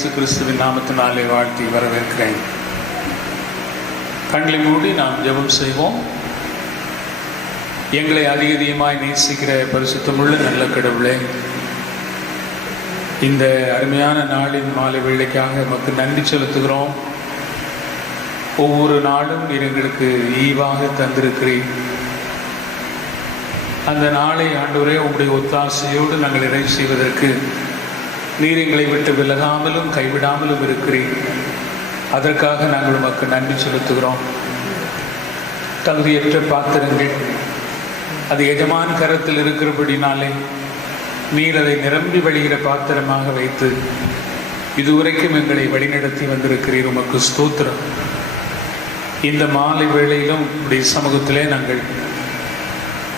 இயேசு கிறிஸ்துவின் நாமத்தினாலே வாழ்த்தி வரவேற்கிறேன். கண்களை மூடி நாம் ஜெபம் செய்வோம். எங்களை அதிகமாய் நேசிக்கிற பரிசுத்தமுள்ள நல்ல கடவுளே, இந்த அருமையான நாளின் மாலை வேளைக்காக நமக்கு நன்றி செலுத்துகிறோம். ஒவ்வொரு நாளும் எங்களுக்கு ஈவாக தந்திருக்கிறேன். அந்த நாளை ஆண்டவரே உங்களுடைய ஒத்தாசையோடு நாங்கள் நிறைவு செய்வதற்கு நீர் எங்களை விட்டு விலகாமலும் கைவிடாமலும் இருக்கிறேன். அதற்காக நாங்கள் உமக்கு நன்றி செலுத்துகிறோம். தகுதியற்ற பாத்திரங்கள் அது எஜமான கரத்தில் இருக்கிறபடினாலே நீர் அதை நிரம்பி வழிகிற பாத்திரமாக வைத்து இதுவரைக்கும் எங்களை வழிநடத்தி வந்திருக்கிறீர். உமக்கு ஸ்தோத்திரம். இந்த மாலை வேளையிலும் உடைய சமூகத்திலே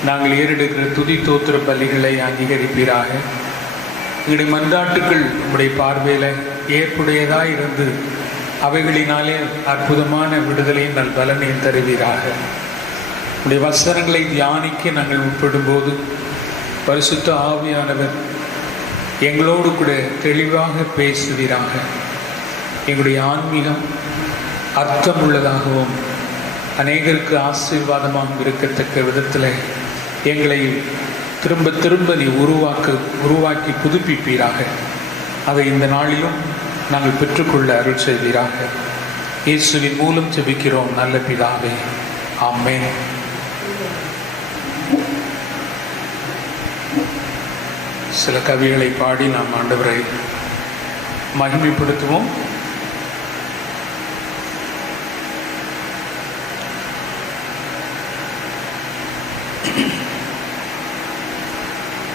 நாங்கள் ஏறெடுக்கிற துதி தோத்திர பலிகளை அங்கீகரிப்பீராக. எங்களுடைய மன்றாட்டுக்கள் உங்களுடைய பார்வையில் ஏற்புடையதாக இருந்து அவைகளினாலே அற்புதமான விடுதலையும் நல் பலனையும் தருவீராக. உடைய வசனங்களை தியானிக்க நாங்கள் உட்படும்போது பரிசுத்த ஆவியானவர் எங்களோடு கூட தெளிவாக பேசுவீராக. எங்களுடைய ஆன்மீகம் அர்த்தமுள்ளதாகவும் அநேகருக்கு ஆசீர்வாதமாக இருக்கத்தக்க விதத்தில் எங்களை திரும்ப திரும்ப நீ உருவாக்கி புதுப்பிப்பீராக. அதை இந்த நாளிலும் நாங்கள் பெற்றுக்கொள்ள அருள் செய்வீராக. இயேசுவின் மூலம் ஜெபிக்கிறோம் நல்ல பிதாவே, ஆமென். சில கவிகளை பாடி நாம் ஆண்டவரை மகிமைப்படுத்துவோம்.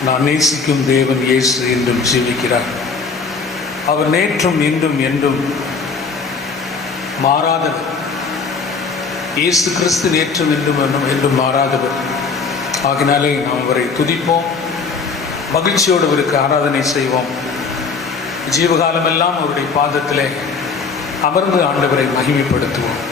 நான் நேசிக்கும் தேவன் இயேசு என்றும் ஜீவிக்கிறார். அவர் நேற்றும் இன்றும் என்றும் மாறாதவர். இயேசு கிறிஸ்து நேற்றும் என்றும் மாறாதவர். ஆகினாலே நாம் அவரை துதிப்போம், மகிழ்ச்சியோடு அவருக்கு ஆராதனை செய்வோம். ஜீவகாலமெல்லாம் அவருடைய பாதத்திலே அமர்ந்து ஆண்டவரை மகிமைப்படுத்துவோம்.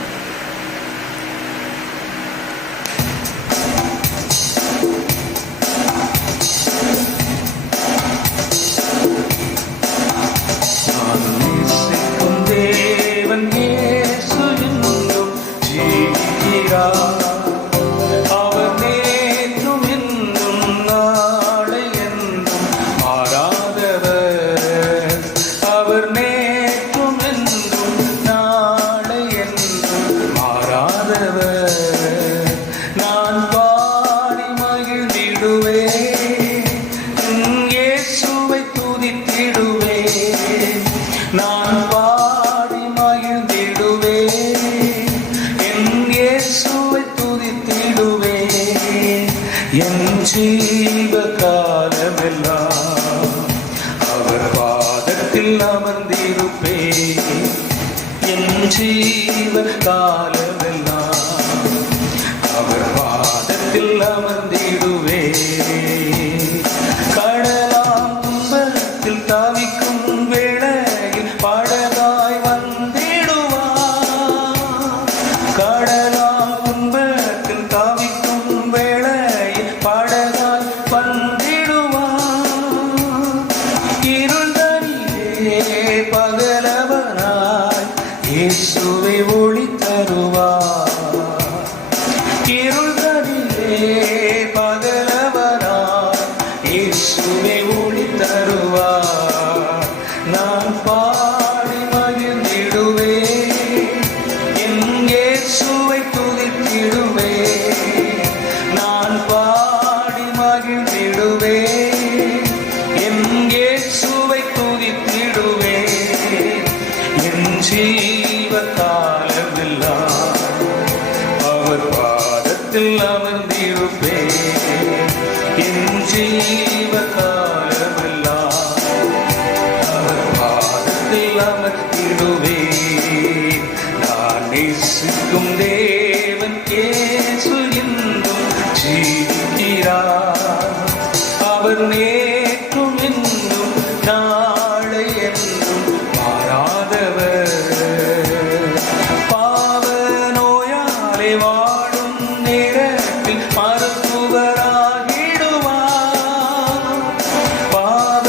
பாவ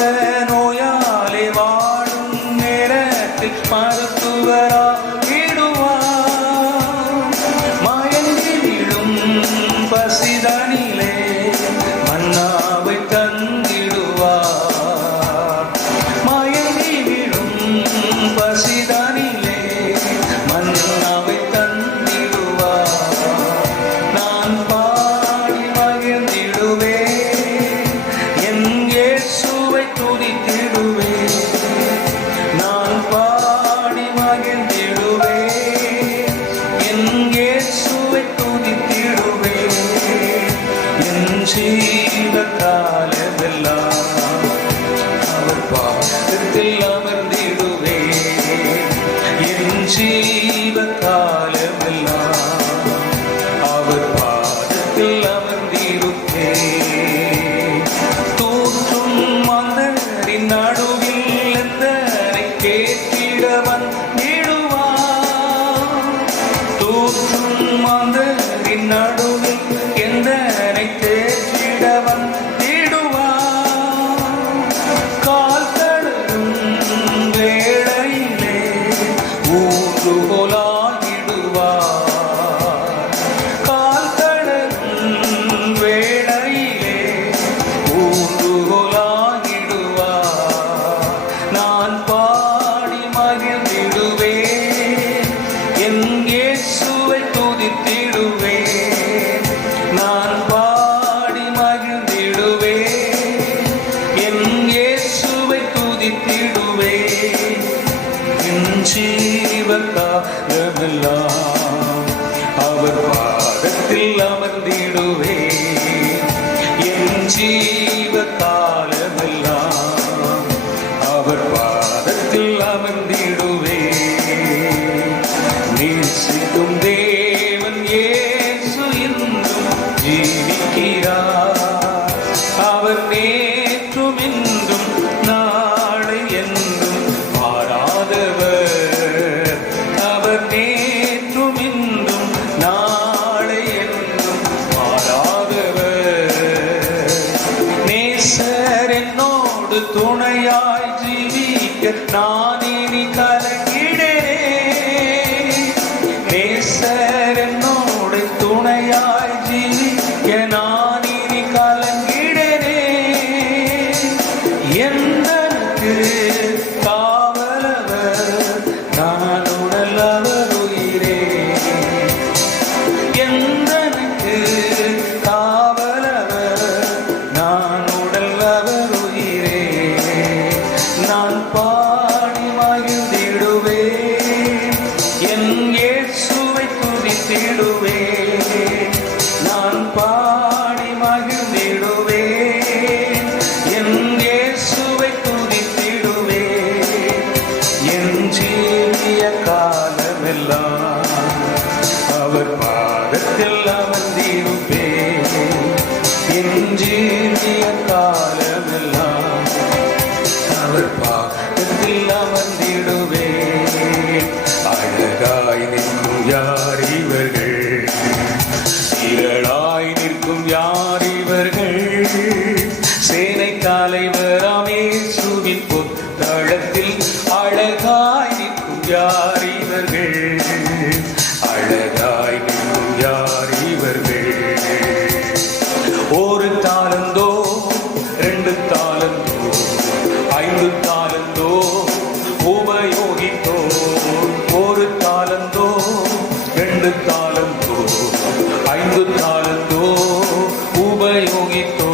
நோயாலே வாடும் நேரத்தில் ஜீவ காலமெல்லாம் அவர் பாதத்தில் அமர்ந்திடுவே. என் ஜீவ காலமெல்லாம் அவர் பாதத்தில் அமர்ந்திருப்பே. தூற்றும் மன்னரின் நடுவில் எந்தனை கேட்டிட வந்திடுவார். தூற்றும் மன்னரின் நடுவில் எந்தனை தேற்றிட வந்திடுவார். கால் தழுவும் வேளையிலே ஊன்றுகோலாகிடுவார். கால் தழுவும் வேளையிலே ஊன்றுகோலாகிடுவார். நான் பாடி மகிழ்ந்திடுவேன், என் இயேசுவை துதித்திடுவேன். நான் பாடி மகிழ்ந்திடுவேன், என் இயேசுவை துதித்திடுவேன். என் ஜீவ காலமெல்லாம் அவர் பாதத்தில் அமர்ந்திடுவேன். என் ஜீவ காலமெல்லாம் அவர் பாதத்தில் அமர்ந்திடுவேன். நேசிக்கும் தேவன் இயேசு இன்றும் ஜீவிக்கிறார். அவர் நேற்றும் இன்றும் நாளை என்றும் மாறாதவர். அவர் நேற்றும் இன்றும் நாளை என்றும் மாறாதவர். நேசர் என்னோடு துணையாய் ஜீவிக்க நான் இனி கலங்கிடேன். நேசர் என்னோடு துணையாய் ஜீவிக்க நான் இனி கலங்கிடேனே. எந்தனுக்கு காவலவர் நான் உடலவர் உயிரே. எந்தனுக்கு காவலவர் நான் உடலவர் உயிரே. நான் பாடி மகிழ்ந்திடுவேன், என் இயேசுவை துதித்திடுவேன். நான் பாடி மகிழ்ந்திடுவேன், என் இயேசுவை துதித்திடுவேன். என் ஜீவிய காலமெல்லாம் அவர் பாதத்தில் அமர்ந்திருப்பேன். என் ஜீவிய காலமெல்லாம் அவர் பாதத்தில் அமர்ந்திடுவேன். அழகாய் நிற்கும் யார் இவர்கள், திரளாய் நிற்கும் யார் இவர்கள். சேனை தலைவராம் இயேசுவின் பொத்தளத்தில் அழகாய் நிற்கும் யார் இவர்கள். அழகாய் நிற்கும் யார் இவர்கள். ஒரு தாளந்தோ, 2 தாளந்தோ, 5 தாளந்தோ உபயோகித்தோ. ஒரு தாளந்தோ, 2 தாளந்தோ, 5 தாளந்தோ உபயோகித்தோ.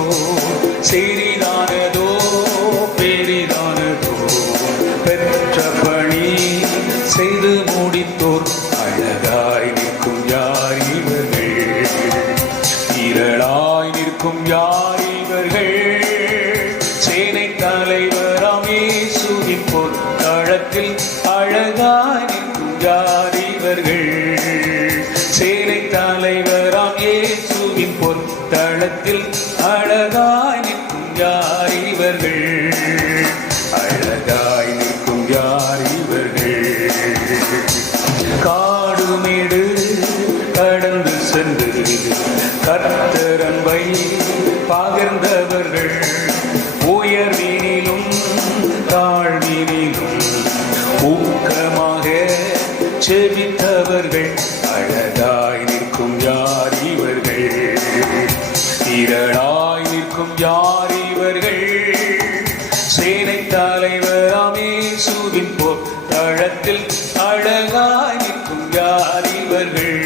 சிறிதானதோ பெரிதானதோ பெற்ற பணி செய்து முடித்தோர். அழகாய் நிற்கும் யார் இவர்கள், திரளாய் நிற்கும் யார் இவர்கள். சேனை தலைவராம் இயேசுவின் பொற்களத்தில் அழகாய் நிற்கும் யார் இவர்கள். சேனை தலைவராம் இயேசுவின் பொற்களத்தில் அழகாய் நிற்கும் யார் இவர்கள். அழகாய் நிற்கும் யார் இவர்கள். காடுமேடு கடந்து சென்று கர்த்தர் அன்பை பகிர்ந்தவர்கள். உயர்வினிலும் தாழ்வினிலும் ஊக்கமாக செபித்தவர்கள். அழகாய் நிற்கும் யார் இவர்கள், திரளாய் நிற்கும் யார் இவர்கள். சேனை தலைவராம் இயேசுவின் பொற்களத்தில் அழகாய் நிற்கும் யார் இவர்கள்.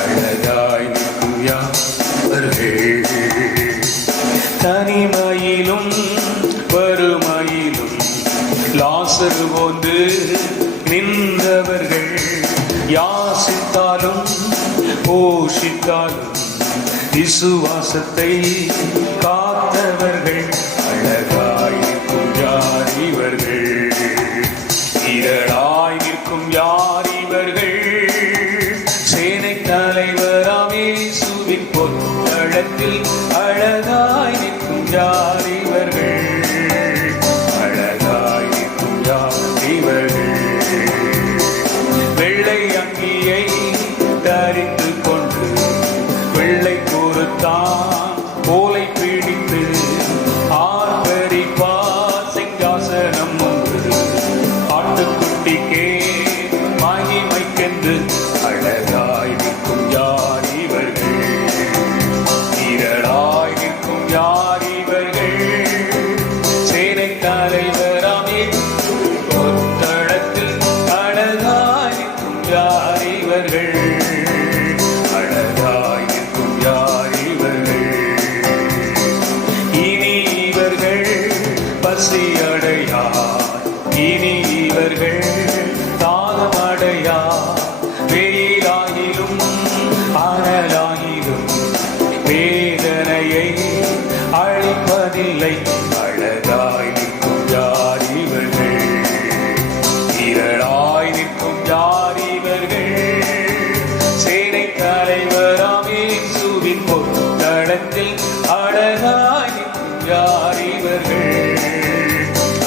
அழகாய் நிற்கும் யார் இவர்கள். தனிமையிலும் வறுமையிலும் லாசரு போன்று நின்றவர்கள். யாசித்தாலும் போஷித்தாலும் விசுவாசத்தை காத்தவர்கள் அழகாய் நிற்கும் யார் இவர்கள்? திரளாய் நிற்கும் யார் இவர்கள்? சேனை தலைவராம் இயேசுவின் பொற்களத்தில் அழகாய் நிற்கும் யார் இவர்கள்? அழகாய் நிற்கும் யார் இவர்கள்? வெள்ளை அங்கியை தரித்து கொண்டு வெள்ளை கூறுத்தான் போலை பிடித்து ஆர்ப்பரிப்பார் சிங்காசனம் ஒன்று ஆட்டுக்குட்டிக்கே மகிமைக்கென்று அழகாய் நிற்கும் யார் இவர்கள்? திரளாய் நிற்கும் யார் இவர்கள்? சேனை தலைவராம் இயேசுவின் பொற்களத்தில் அழகாய் நிற்கும் யார் இவர்கள்? அழகாய் நிற்கும் யார் இவர்கள்? இனி இவர்கள் பசியடையார், இனி இவர்கள் தாகமடையார். வெயிலாகிலும் அனலாகிலும் வேதனையை அழிப்பதில்லை. அழகாய் நிற்கும் யார் இவர்கள்? திரளாய் நிற்கும் யார் இவர்கள்? சேனை தலைவராம் இயேசுவின் பொற்களத்தில் அழகாய் நிற்கும் யார் இவர்கள்?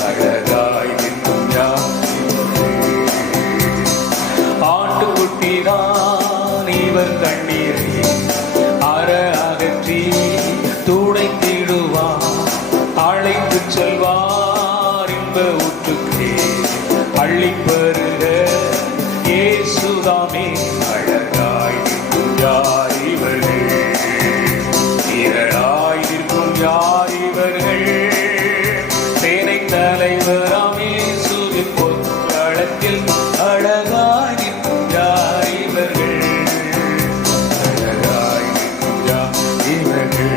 அழகாய் நிற்கும் யார் இவர்கள்? ஆட்டுக்குட்டிதான் இவர் கண்ணீரை அற அகற்றி துடைத்திடுவார். அழைத்து செல்வார் இன்ப ஊற்றுக்கே அள்ளிப்பருக இயேசுதாமே. அழகாய் நிற்கும் யார் இவர்கள்? திரளாய் நிற்கும் யார் இவர்கள்? சேனை தலைவராம் இயேசுவின் பொற்களத்தில் அழகாய் நிற்கும் யார் இவர்கள்? அழகாய் நிற்கும் யார் இவர்கள்?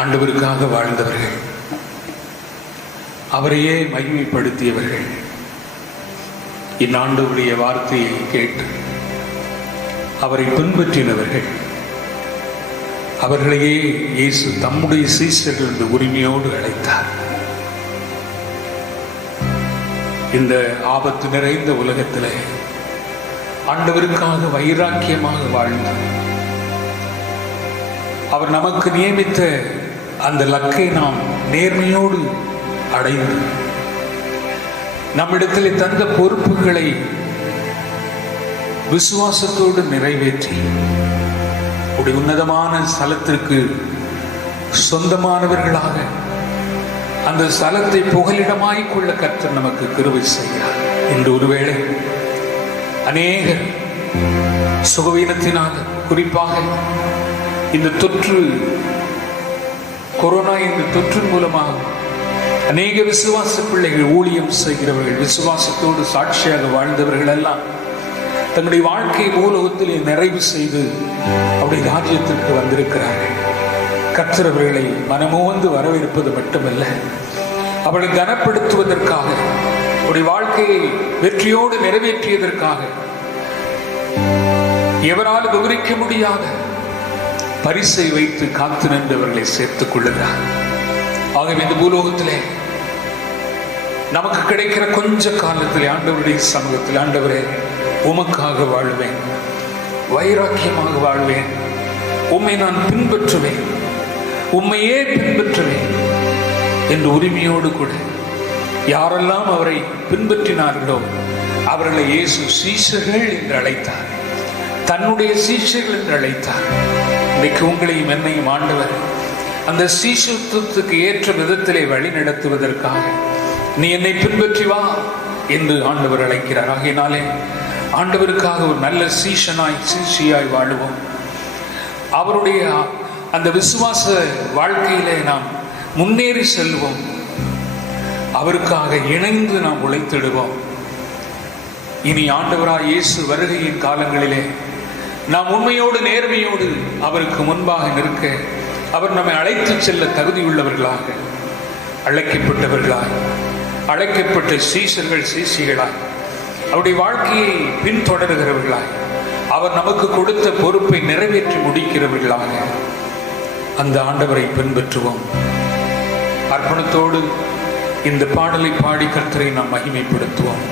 ஆண்டவருக்காக வாழ்ந்தவர்கள், அவரையே மகிமைப்படுத்தியவர்கள், இந்நாண்டவருடைய வார்த்தையை கேட்டு அவரை பின்பற்றினவர்கள், அவர்களையே இயேசு தம்முடைய சீஷர்கள் என்று உரிமையோடு அழைத்தார். இந்த ஆபத்து நிறைந்த உலகத்திலே ஆண்டவருக்காக வைராக்கியமாக வாழ்ந்து அவர் நமக்கு நியமித்த அந்த லக்கை நாம் நேர்மையோடு அடைந்து நம்மிடத்தில் தந்த பொறுப்புகளை விசுவாசத்தோடு நிறைவேற்றி ஒரு உன்னதமான ஸ்தலத்திற்கு சொந்தமானவர்களாக அந்த ஸ்தலத்தை புகலிடமாய்க் கொள்ள கர்த்தர் நமக்கு கிருபை செய்கிறார். இன்று ஒருவேளை அநேகர் சுகவீனத்தினால், குறிப்பாக இந்த தொற்று கொரோனா என்ற தொற்றின் மூலமாக அநேக விசுவாச பிள்ளைகள், ஊழியம் செய்கிறவர்கள், விசுவாசத்தோடு சாட்சியாக வாழ்ந்தவர்கள் எல்லாம் தங்களுடைய வாழ்க்கை பூலோகத்திலே நிறைவு செய்து அவருடைய ராஜ்யத்திற்கு வந்திருக்கிறார்கள். கர்த்தர் அவர்களை மனமோந்து வரவேற்பது மட்டுமல்ல, அவளை கனப்படுத்துவதற்காக, அவருடைய வாழ்க்கையை வெற்றியோடு நிறைவேற்றியதற்காக எவரால் விவரிக்க முடியாத பரிசை வைத்து காத்து நின்றவர்களை சேர்த்துக் கொள்ளுகிறார். ஆகவே இந்த பூலோகத்திலே நமக்கு கிடைக்கிற கொஞ்ச காலத்திலே ஆண்டவருடைய சமூகத்தில், ஆண்டவரே உமக்காக வாழ்வேன், வைராக்கியமாக வாழ்வேன், உம்மை நான் பின்பற்றுவேன், உம்மையே பின்பற்றுவேன் என்று உரிமையோடு கூட யாரெல்லாம் அவரை பின்பற்றினார்களோ அவர்களை இயேசு சீஷர்கள் என்று அழைத்தார், தன்னுடைய சீஷர்கள் என்று அழைத்தார். இன்றைக்கு உங்களையும் என்னையும் ஆண்டவர் அந்த சீஷத்துவத்துக்கு ஏற்ற விதத்திலே வழி நடத்துவதற்காக நீ என்னை பின்பற்றி வா என்று ஆண்டவர் அழைக்கிறார். ஆகையினாலே ஆண்டவருக்காக ஒரு நல்ல சீஷனாய் சீஷியாய் வாழுவோம். அவருடைய அந்த விசுவாச வாழ்க்கையிலே நாம் முன்னேறி செல்வோம். அவருக்காக இணைந்து நாம் உழைத்திடுவோம். இனி ஆண்டவராய் இயேசு வருகையின் காலங்களிலே நாம் உண்மையோடு நேர்மையோடு அவருக்கு முன்பாக நிற்க அவர் நம்மை அழைத்து செல்ல தகுதியுள்ளவர்களாக, அழைக்கப்பட்டவர்களாய், அழைக்கப்பட்ட சீஷர்கள் சீஷிகளாய், அவருடைய வாழ்க்கையை பின்தொடர்கிறவர்களாய், அவர் நமக்கு கொடுத்த பொறுப்பை நிறைவேற்றி முடிக்கிறவர்களாக அந்த ஆண்டவரை பின்பற்றுவோம். அர்ப்பணத்தோடு இந்த பாடலை பாடி கர்த்தரை நாம் மகிமைப்படுத்துவோம்.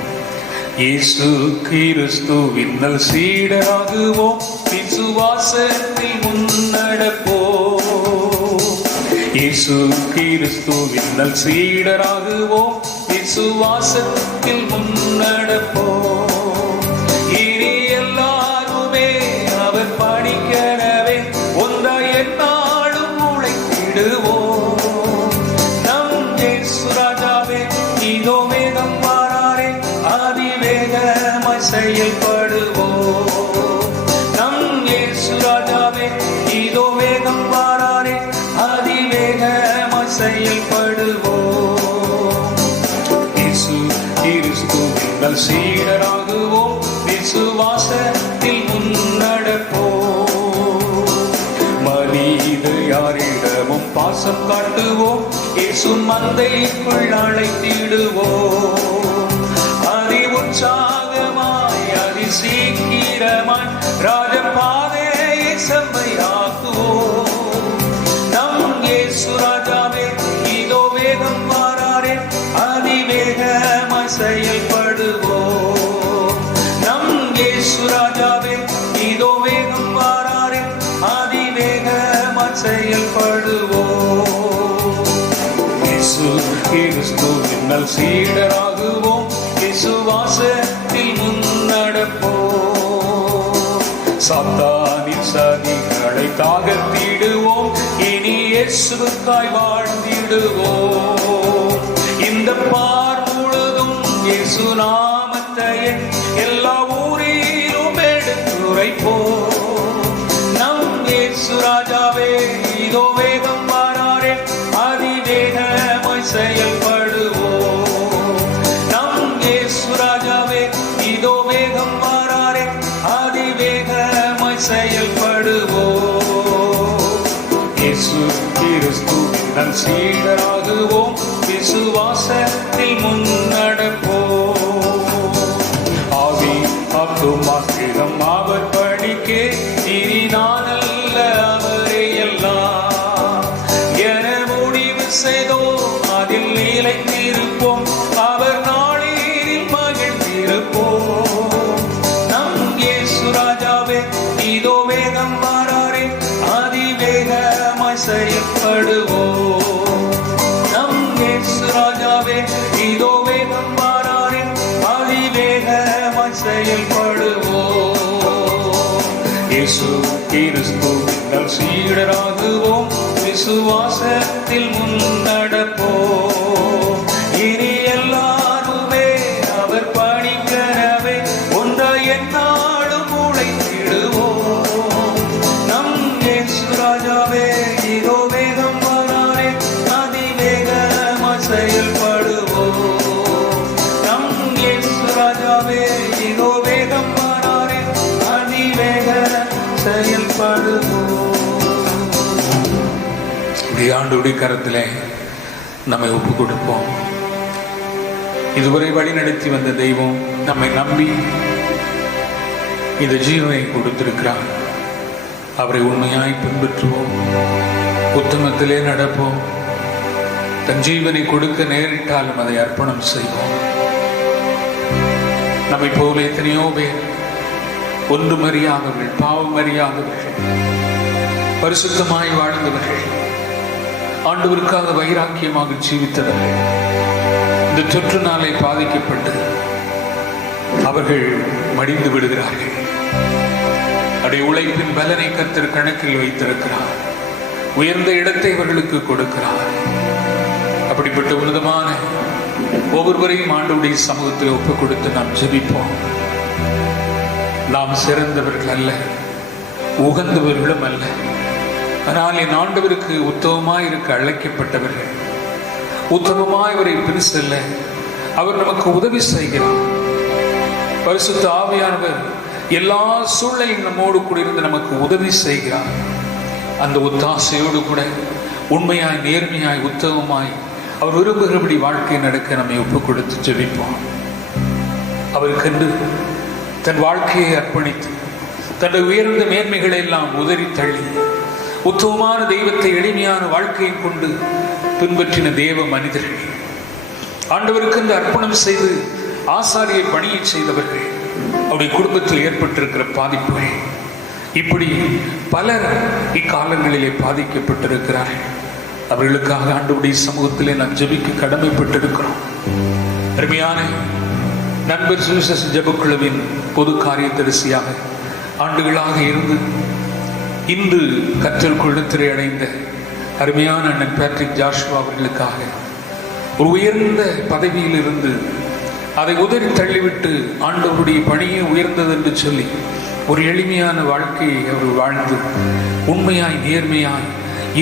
இயேசு கிறிஸ்துவின் நல் சீடராகுவோம், விசுவாசத்தில் முன்னடப்போம். இயேசு கிறிஸ்துவின் நல் சீடராகுவோம், விசுவாசத்தில் முன்னடப்போம். இனி எல்லாருமே அவர் படிக்கவே ஒன்றாய் எந்நாளும் உழைத்திடுவோம். நம் இயேசு ராஜாவே இதோ வேகம் வாராரே, அதிவேகமாய் செயல்படுவோம். நம் இயேசு ராஜாவே இதோ வேகம் வாராரே, அதிவேகமாய் செயல்படுவோம். இயேசு கிறிஸ்துவின் சீடராகுவோம், விசுவாசத்தில் முன்னடப்போம். மனித யாரிடமும் பாசம் காட்டுவோம், இயேசு மந்தைக்குள் அழைத்திடுவோம். அதி உற்சாகமாய் அதி சீக்கிரமாய் ராஜபாதையை செம்மையாக்குவோம். நம் இயேசு ராஜாவே இதோ வேகம் வாராரே, அதிவேகமாய் செயல்படுவோம். நம் இயேசு ராஜாவே இதோ வேகம் வாராரே, அதிவேகமாய் செயல்படுவோம். இயேசு கிறிஸ்துவின் நல் சீடராகுவோம், விசுவாசத்தில் முன்னடப்போம். சாத்தானின் சதிகளை தாகத்திடுவோம், இனி இயேசுவுக்காய் வாழ்ந்திடுவோம். இந்த பார் முழுதும் இயேசு நாமத்தையே எல்லா ஊரிலும் எடுத்துரைப்போம். நம் இயேசு ராஜாவே இதோ வேகம் வாராரே, அதிவேகமாய் செயல்படுவோம். நம் இயேசு ராஜாவே இதோ வேகம் வாராரே, அதிவேகமாய் செயல்படுவோம். இயேசு கிறிஸ்துவின் நல் சீடராகுவோம், விசுவாசத்தில் முன்னடப்போம். ஆவி ஆத்துமா சிரம் அவர் பணிக்கே, இனி நான் அல்ல அவரே எல்லாம் என முடிவு செய்தோம், அதில் நிலைத்திருப்போம், அவர் நாளில் மகிழ்ந்திருப்போம். நம் இயேசு ராஜாவே இதோ வேகம் வாராரே, அதிவேகமாய் செயல்படுவோம். நம் இயேசு ராஜாவே இதோ வேகம் வாராரே, அதிவேகமாய் செயல்படுவோம். இயேசு கிறிஸ்துவின் நல் சீடராகுவோம், விசுவாசத்தில் முன்னடப்போம். இனி எல்லாருமே அவர் பணிக்கவே ஒன்றாய் எந்நாளும் உழைத்திடுவோம். நம் இயேசு ராஜாவே இதோ வேகம் வாராரே, அதிவேகமாய் செயல்படுவோம். நம் இயேசு ராஜாவே இதோ வேகம் வாராரே, அதிவேகமாய் செயல்படுவோம். ஆண்டவருடைய கரத்திலே நம்மை ஒப்பு கொடுப்போம். இதுவரை வழி நடத்தி வந்த தெய்வம் நம்மை நம்பி இந்த ஜீவனை கொடுத்திருக்கிறார். அவரை உண்மையாய் பின்பற்றுவோம், உத்தமத்திலே நடப்போம். தன் ஜீவனை கொடுக்க நேரிட்டாலும் அதை அர்ப்பணம் செய்வோம். நம்மை போல எத்தனையோ பேர் ஒன்றும் அறியாதவர்கள், பாவம் அறியாதவர்கள், பரிசுத்தமாய் வாழ்ந்தவர்கள், ஆண்டவருக்காக வைராக்கியமாக ஜீவித்தவர்கள் இந்த தொற்று நாளை பாதிக்கப்பட்டு அவர்கள் மடிந்து விடுகிறார்கள். அவருடைய உழைப்பின் பலனை கர்த்தர் கணக்கில் வைத்திருக்கிறார். உயர்ந்த இடத்தை அவர்களுக்கு கொடுக்கிறார். அப்படிப்பட்ட உன்னதமான ஒவ்வொருவரையும் ஆண்டவருடைய சமூகத்தில் ஒப்புக் கொடுத்து நாம் ஜெபிப்போம். நாம் சிறந்தவர்கள் அல்ல, உகந்தவர்களும் அல்ல. ஆனால் என் ஆண்டவருக்கு உத்தமமாய் இருக்க அழைக்கப்பட்டவர்கள். உத்தமமாய் அவரை பின் செல்ல அவர் நமக்கு உதவி செய்கிறார். பரிசுத்த ஆவியானவர் எல்லா சூழலையும் நம்மோடு கூட இருந்து நமக்கு உதவி செய்கிறார். அந்த ஒத்தாசையோடு கூட உண்மையாய், நேர்மையாய், உத்தமமாய் அவர் விரும்புகிறபடி வாழ்க்கை நடக்க நம்மை ஒப்புக் கொடுத்து ஜெபிப்போம். அவருக்கென்று தன் வாழ்க்கையை அர்ப்பணித்து தன்னுடைய உயர்ந்த மேன்மைகளை எல்லாம் உதறி தள்ளி உத்தமமான தெய்வத்தை எளிமையான வாழ்க்கையை கொண்டு பின்பற்றின தேவ மனிதர்கள், ஆண்டவருக்கு இந்த அர்ப்பணம் செய்து ஆசாரிய பணியை செய்தவர்கள், அவருடைய குடும்பத்தில் ஏற்பட்டிருக்கிற பாதிப்புகள், இப்படி பலர் இக்காலங்களிலே பாதிக்கப்பட்டிருக்கிறார்கள். அவர்களுக்காக ஆண்டவருடைய சமூகத்திலே நாம் ஜெபிக்க கடமைப்பட்டிருக்கிறோம். அருமையான நண்பர் சுவிசேஷ ஜெபக்குழுவின் பொது காரியதரிசியாக ஆண்டுகளாக இருந்து இன்று கற்றல் குழுத்திரை அடைந்த அருமையான அண்ணன் பேட்ரிக் ஜாஷுவா அவர்களுக்காக ஒரு உயர்ந்த பதவியில் இருந்து அதை உதறி தள்ளிவிட்டு ஆண்டவருடைய பணியே உயர்ந்தது என்று சொல்லி ஒரு எளிமையான வாழ்க்கையை அவர் வாழ்ந்து உண்மையாய் நேர்மையாய்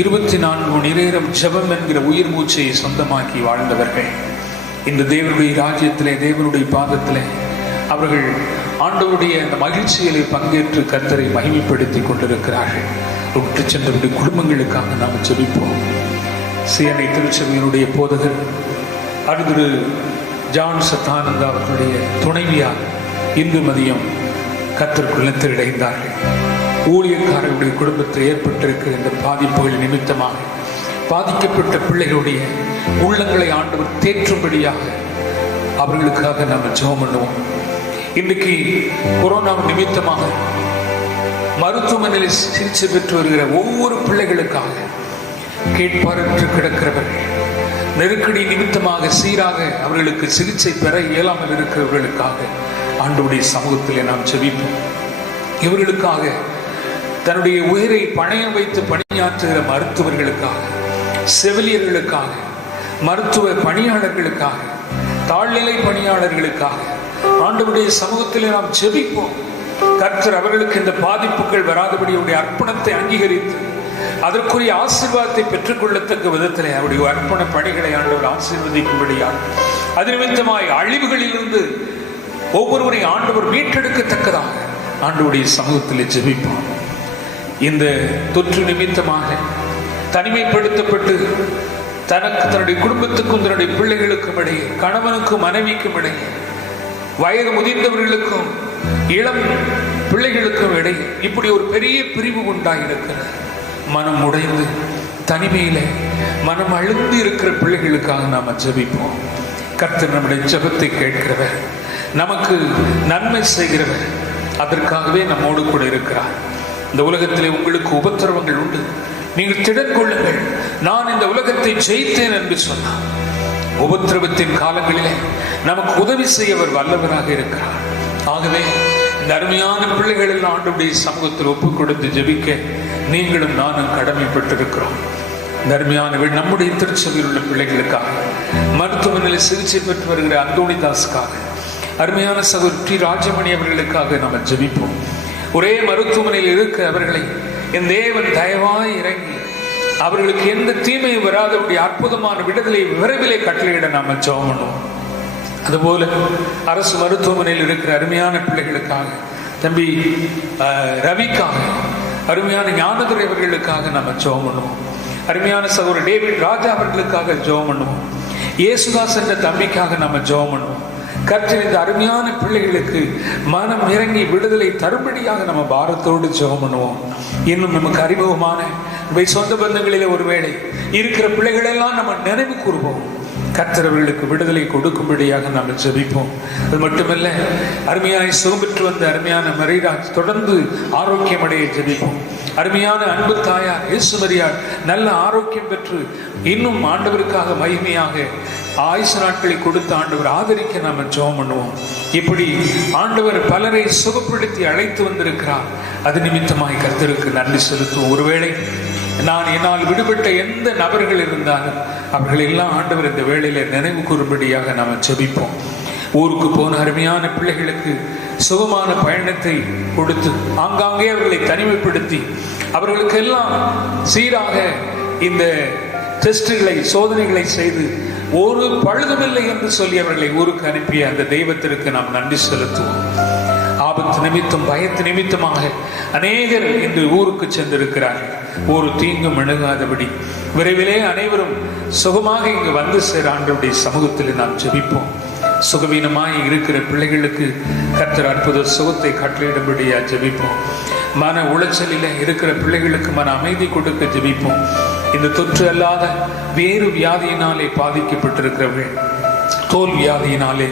24 மணி நேரம் ஜெபம் என்கிற உயிர் மூச்சையை சொந்தமாக்கி வாழ்ந்தவர்கள் இந்த தேவனுடைய ராஜ்யத்திலே, தேவனுடைய பாதத்திலே அவர்கள் ஆண்டவருடைய அந்த மகிழ்ச்சிகளை பங்கேற்று கர்த்தரை மகிமைப்படுத்தி கொண்டிருக்கிறார்கள். விட்டு சென்றவருடைய குடும்பங்களுக்காக நாம் ஜெபிப்போம். சிஎன்ஐ திருச்சபையினுடைய போதகர் அடுத்து ஜான் சத்தானந்தா அவர்களுடைய துணைவியார் இந்து மதியம் கர்த்தருக்குள் நித்திரையடைந்தார்கள். ஊழியக்காரர்களுடைய குடும்பத்தில் ஏற்பட்டிருக்கிற இந்த பாதிப்புகள் நிமித்தமாக பாதிக்கப்பட்ட பிள்ளைகளுடைய உள்ளங்களை ஆண்டவர் தேற்றும்படியாக அவர்களுக்காக நாம் ஜெபம் பண்ணுவோம். இன்றைக்கு கொரோனா நிமித்தமாக மருத்துவமனையில் சிகிச்சை பெற்று வருகிற ஒவ்வொரு பிள்ளைகளுக்காக கேட்பாரற்று கிடக்கிறவர்கள், நெருக்கடி நிமித்தமாக சீராக அவர்களுக்கு சிகிச்சை பெற இயலாமல் இருக்கிறவர்களுக்காக ஆண்டவருடைய சமூகத்திலே நாம் ஜெபிப்போம். இவர்களுக்காக தன்னுடைய உயிரை பணயம் வைத்து பணியாற்றுகிற மருத்துவர்களுக்காக, செவிலியர்களுக்காக, மருத்துவ பணியாளர்களுக்காக, தாழ்நிலை பணியாளர்களுக்காக ஆண்டவருடைய சமூகத்திலே நாம் ஜெபிப்போம். கர்த்தர் அவர்களுக்கு இந்த பாதிப்புகள் வராதபடி அவருடைய அர்ப்பணத்தை அங்கீகரித்து அதற்குரிய ஆசீர்வாதத்தை பெற்றுக்கொள்ளத்தக்க விதத்திலே அவருடைய அர்ப்பண பணிகளை ஆண்டவர் ஆசீர்வதிக்கும்படியாக அது நிமித்தமாய் அழிவுகளிலிருந்து ஒவ்வொருவரை ஆண்டவர் மீட்டெடுக்கத்தக்கதாக ஆண்டவருடைய சமூகத்திலே ஜெபிப்போம். இந்த தொற்று நிமித்தமாக தனிமைப்படுத்தப்பட்டு தனக்கு, தன்னுடைய குடும்பத்துக்கும் தன்னுடைய பிள்ளைகளுக்கும் இடையே, கணவனுக்கும் மனைவிக்கும் இடையே, வயது முதிர்ந்தவர்களுக்கும் இளம் பிள்ளைகளுக்கும் இடையே இப்படி ஒரு பெரிய பிரிவு உண்டாகியிருக்கிறது. மனம் உடைந்து தனிமையில மனம் அழுந்து இருக்கிற பிள்ளைகளுக்காக நாம் ஜெபிப்போம். கர்த்தர் நம்முடைய ஜெபத்தை கேட்கிறவர், நமக்கு நன்மை செய்கிறவர், அதற்காகவே நம்மோடு கூட இருக்கிறார். இந்த உலகத்திலே உங்களுக்கு உபத்திரவங்கள் உண்டு, நீங்கள் திடன் கொள்ளுங்கள், நான் இந்த உலகத்தை ஜெயித்தேன் என்று சொன்னார். உபத்திரவத்தின் காலங்களிலே நமக்கு உதவி செய்ய அவர் வல்லவராக இருக்கிறார். ஆகவே இந்த அருமையான பிள்ளைகள் எல்லாம் ஆண்டவருடைய சமூகத்தில் ஒப்புக் கொடுத்து ஜெபிக்க நீங்களும் நானும் கடமைப்பட்டிருக்கிறோம். இந்த அருமையான நம்முடைய திருச்சபையில் உள்ள பிள்ளைகளுக்காக, மருத்துவமனையில் சிகிச்சை பெற்று வருகிற அந்தோணிதாஸுக்காக, அருமையான சகோதரி டி ராஜமணி அவர்களுக்காக நாம் ஜெபிப்போம். ஒரே மருத்துவமனையில் இருக்க அவர்களை என் தேவன் தயவாய் இறங்கி அவர்களுக்கு எந்த தீமையும் வராதவருடைய அற்புதமான விடுதலை விரைவிலே கட்டளையிட நாம் ஜெபம் பண்ணுவோம். அதுபோல அரசு மருத்துவமனையில் இருக்கிற அருமையான பிள்ளைகளுக்காக, தம்பி ரவிக்காக, அருமையான ஞானதுரை அவர்களுக்காக நாம் ஜெபம் பண்ணுவோம். அருமையான சகோதரர் டேவிட் ராஜா அவர்களுக்காக ஜெபம் பண்ணுவோம். இயேசுதாஸ் என்ற தம்பிக்காக நாம் ஜெபம் பண்ணுவோம். கர்த்தர் இந்த அருமையான பிள்ளைகளுக்கு மனம் இறங்கி விடுதலை தரும்படியாக நம்ம பாரத்தோடு ஜெபம் பண்ணுவோம். இன்னும் நமக்கு அறிமுகமான சொந்த பந்தங்களிலே ஒருவேளை இருக்கிற பிள்ளைகளெல்லாம் நம்ம நினைவு கூறுவோம். கர்த்தர் அவர்களுக்கு விடுதலை கொடுக்கும்படியாக நாம் ஜெபிப்போம். அது மட்டுமல்ல, அருமையாய் சுகம் பெற்று வந்த அருமையான மரிராஜ் தொடர்ந்து ஆரோக்கியம் அடைய ஜெபிப்போம். அருமையான அன்பு தாயார் இயேசுமரியார் நல்ல ஆரோக்கியம் பெற்று இன்னும் ஆண்டவருக்காக மகிமையாக ஆயுசு நாட்களை கொடுத்து ஆண்டவர் ஆதரிக்க நாம் ஜெபம் பண்ணுவோம். இப்படி ஆண்டவர் பலரை சுகப்படுத்தி அழைத்து வந்திருக்கிறார். அது நிமித்தமாய் கர்த்தருக்கு நன்றி செலுத்துவோம். ஒருவேளை நான் என்னால் விடுபட்ட எந்த நபர்கள் இருந்தாலும் அவர்கள் எல்லாம் ஆண்டவர் இந்த வேளையில நினைவு கூறும்படியாக நாம் ஜெபிப்போம். ஊருக்கு போன அருமையான பிள்ளைகளுக்கு சுகமான பயணத்தை கொடுத்து ஆங்காங்கே அவர்களை தனிமைப்படுத்தி அவர்களுக்கெல்லாம் சீராக இந்த டெஸ்டுகளை, சோதனைகளை செய்து ஒரு பழுதுமில்லை என்று சொல்லி அவர்களை ஊருக்கு அனுப்பிய அந்த தெய்வத்திற்கு நாம் நன்றி செலுத்துவோம். ஆபத்து நிமித்தம், பயத்து நிமித்தமாக அநேகர் இன்று ஊருக்கு சென்றிருக்கிறார்கள். ஒரு தீங்கும் அணுகாதபடி விரைவிலே அனைவரும் சுகமாக இங்கு வந்து சேர ஆண்டவருடைய சமூகத்தில் நாம் ஜெபிப்போம். சுகவீனமாய் இருக்கிற பிள்ளைகளுக்கு கர்த்தர் அற்புத சுகத்தை கட்டளையிடும்படியா ஜெபிப்போம். மன உளைச்சலில் இருக்கிற பிள்ளைகளுக்கு மன அமைதி கொடுக்க ஜெபிப்போம். இந்த தொற்று அல்லாத வேறு வியாதியினாலே பாதிக்கப்பட்டிருக்கிறவர்கள், தோல் வியாதியினாலே,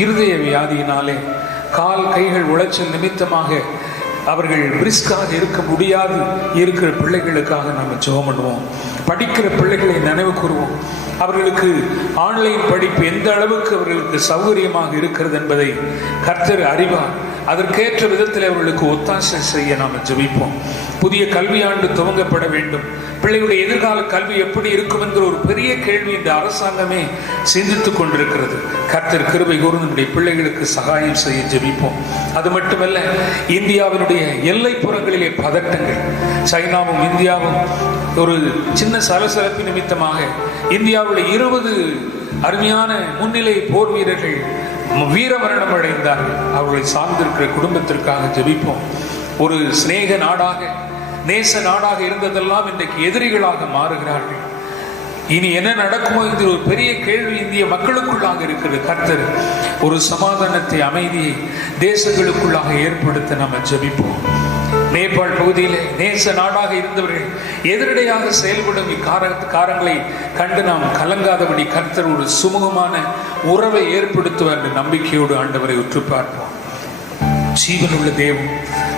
இருதய வியாதியினாலே, கால் கைகள் உளைச்சல் நிமித்தமாக அவர்கள் பிரிஸ்காக இருக்க முடியாது இருக்கிற பிள்ளைகளுக்காக நாம் ஜெபம் பண்ணுவோம். படிக்கிற பிள்ளைகளை நினைவு கூறுவோம். அவர்களுக்கு ஆன்லைன் படிப்பு எந்த அளவுக்கு அவர்களுக்கு சௌகரியமாக இருக்கிறது என்பதை கர்த்தர் அறிவார். அதற்கேற்ற விதத்தில் அவர்களுக்கு ஒத்தாசை செய்ய நாம் ஜெபிப்போம். புதிய கல்வியாண்டு துவங்கப்பட வேண்டும். பிள்ளைகளுடைய எதிர்கால கல்வி எப்படி இருக்கும் என்கிற ஒரு பெரிய கேள்வி இந்த அரசாங்கமே சிந்தித்துக் கொண்டிருக்கிறது. கர்த்தர் கிருபை கூர்ந்து நம்முடைய பிள்ளைகளுக்கு சகாயம் செய்ய ஜெபிப்போம். அது மட்டுமல்ல, இந்தியாவினுடைய எல்லைப்புறங்களிலே பதட்டங்கள், சைனாவும் இந்தியாவும் ஒரு சின்ன சலசலப்பு நிமித்தமாக இந்தியாவுடைய 20 அருமையான முன்னிலை போர் வீரர்கள் வீரமரணம் அடைந்தார்கள். அவர்களை சார்ந்திருக்கிற குடும்பத்திற்காக ஜெபிப்போம். ஒரு சிநேக நாடாக, நேச நாடாக இருந்ததெல்லாம் இன்றைக்கு எதிரிகளாக மாறுகிறார்கள். இனி என்ன நடக்குமோ என்ற ஒரு பெரிய கேள்வி இந்திய மக்களுக்குள்ளாக இருக்கிறது. கர்த்தர் ஒரு சமாதானத்தை, அமைதியை தேசங்களுக்குள்ளாக ஏற்படுத்த நாம் ஜெபிப்போம். நேபாள் பகுதியிலே நேச நாடாக இருந்தவர்கள் எதிரடையாக செயல்படும் காரங்களை கண்டு நாம் கலங்காதபடி கர்த்தர் ஒரு சுமூகமான உறவை ஏற்படுத்துவார் என்ற நம்பிக்கையோடு ஆண்டவரை உற்று பார்ப்போம். ஜீவனுள்ள தேவன்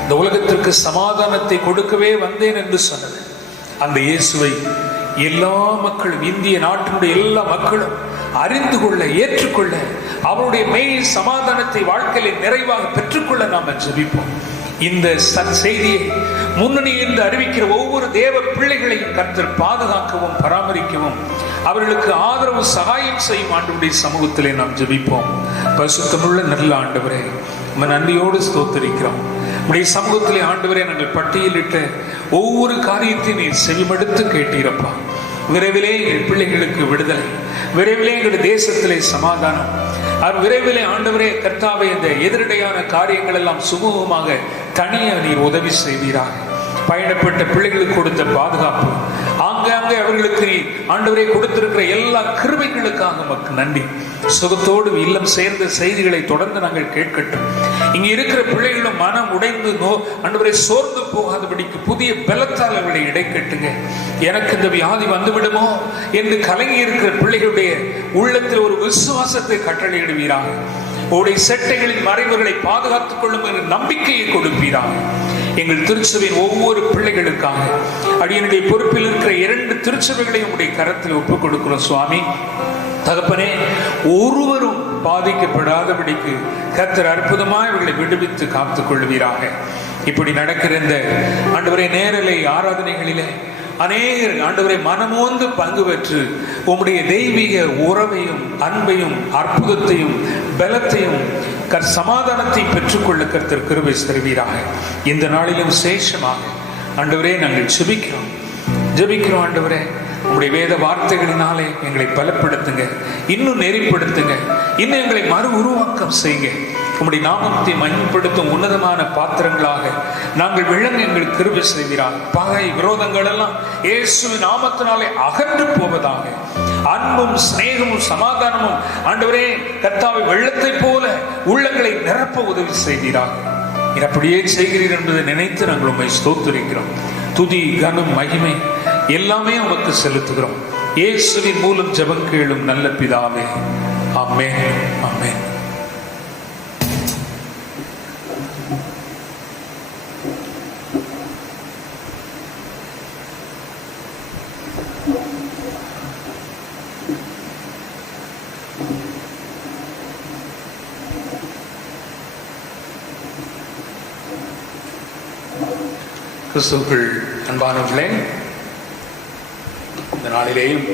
இந்த உலகத்திற்கு சமாதானத்தை கொடுக்கவே வந்தேன் என்று சொன்னது அந்த இயேசுவை எல்லா மக்களும், இந்திய நாட்டினுடைய எல்லா மக்களும் அறிந்து கொள்ள, ஏற்றுக்கொள்ள, அவருடைய மெய் சமாதானத்தை வாழ்க்கையில் நிறைவாக பெற்றுக்கொள்ள நாம் ஜெபிப்போம். இந்த செய்தியை முன்னணியிலிருந்து அறிவிக்கிற ஒவ்வொரு தேவ பிள்ளைகளையும் கர்த்தர் பாதுகாக்கவும் பராமரிக்கவும் அவர்களுக்கு ஆதரவு சகாயம் செய்யும் ஆண்டவருடைய சமூகத்திலே நாம் ஜெபிப்போம். பரிசுத்தமுள்ள நல்ல ஆண்டவரே, நன்றியோடு ஸ்தோத்திரிக்கிறோம். உடைய சமூகத்திலே ஆண்டவரே, நாங்கள் பட்டியலிட்ட ஒவ்வொரு காரியத்தையும் நீர் செவிமடுத்து கேட்டீரப்பா. விரைவிலே எங்கள் பிள்ளைகளுக்கு விடுதலை, விரைவிலே எங்கள் தேசத்திலே சமாதானம், விரைவிலே ஆண்டவரே கர்த்தாவே இந்த எதிரடையான காரியங்கள் எல்லாம் சுமூகமாக தனிய நீர் உதவி செய்வீராக. பயணப்பட்ட பிள்ளைகளுக்கு கொடுத்த பாதுகாப்பு, ஆங்காங்கே அவர்களுக்கு ஆண்டவரே கொடுத்திருக்கிற எல்லா கிருபைகளுக்காக நமக்கு நன்றி. சுகத்தோடு இல்லம் சேர்ந்த செய்திகளை தொடர்ந்து நாங்கள் கேட்கட்டும். இங்க இருக்கிற பிள்ளைகளும் மனம் உடைந்து ஆண்டவரே சோர்ந்து போகாதபடிக்கு புதிய பலத்தால் அவர்களை இடைக்கட்டுங்க. எனக்கு இந்த வியாதி வந்துவிடுமோ என்று கலங்கி இருக்கிற பிள்ளைகளுடைய உள்ளத்தில் ஒரு விசுவாசத்தை கட்டளையிடுவீராக. உடைய செட்டைகளின் மறைவுகளை பாதுகாத்துக் கொள்ளும் என்ற நம்பிக்கையை கொடுப்பீராக. எங்கள் திருச்சபையின் ஒவ்வொரு பிள்ளைகளுக்காக அடியனுடைய பொறுப்பில் இருக்கிற 2 திருச்சபைகளையும் உடைய கரத்தில் ஒப்புக் கொடுக்கிறோம் சுவாமி. தகப்பனே, ஒருவரும் பாதிக்கப்படாதபடிக்கு கர்த்தர் அற்புதமாய் இவர்களை விடுவித்து காத்துக் கொள்வீராக. இப்படி நடக்கிற இந்த ஆண்டவரே நேரலை ஆராதனைகளிலே அநேகர் ஆண்டவரை மனமோந்து பங்கு பெற்று உம்முடைய தெய்வீக உறவையும் அன்பையும் அற்புதத்தையும் பலத்தையும் சமாதானத்தை பெற்றுக்கொள்ள கர்த்தர் கிருபை தருவீராக. இந்த நாளிலும் விசேஷமாக ஆண்டவரே நாங்கள் ஜெபிக்கிறோம் ஆண்டவரே, உங்களுடைய வேத வார்த்தைகளினாலே எங்களை பலப்படுத்துங்க, இன்னும் நெறிப்படுத்துங்க, இன்னும் எங்களை மறு உருவாக்கம் செய்யுங்க. உம்முடைய நாமத்தை மகிமைப்படுத்தும் உன்னதமான பாத்திரங்களாக நாங்கள் விளங்க எங்களுக்கு கிருபை செய்வீராக. பகை விரோதங்கள் எல்லாம் இயேசுவின் நாமத்தினாலே அகன்று போவதாக. அன்பும் சிநேகமும் சமாதானமும் ஆண்டவரே கர்த்தாவை வெள்ளத்தை போல உள்ளங்களை நிரப்ப உதவி செய்வீராக. அப்படியே செய்கிறீர் என்பதை நினைத்து நாங்கள் உம்மை ஸ்தோத்திரிக்கிறோம். துதி, கனம், மகிமை எல்லாமே உமக்கு செலுத்துகிறோம். இயேசுவின் மூலம் ஜெபம் கேளும் நல்ல பிதாவே. ஆமென், ஆமென். கிறிஸ்துவுக்குள் அன்பானவர்களே, இந்த நாளிலேயும்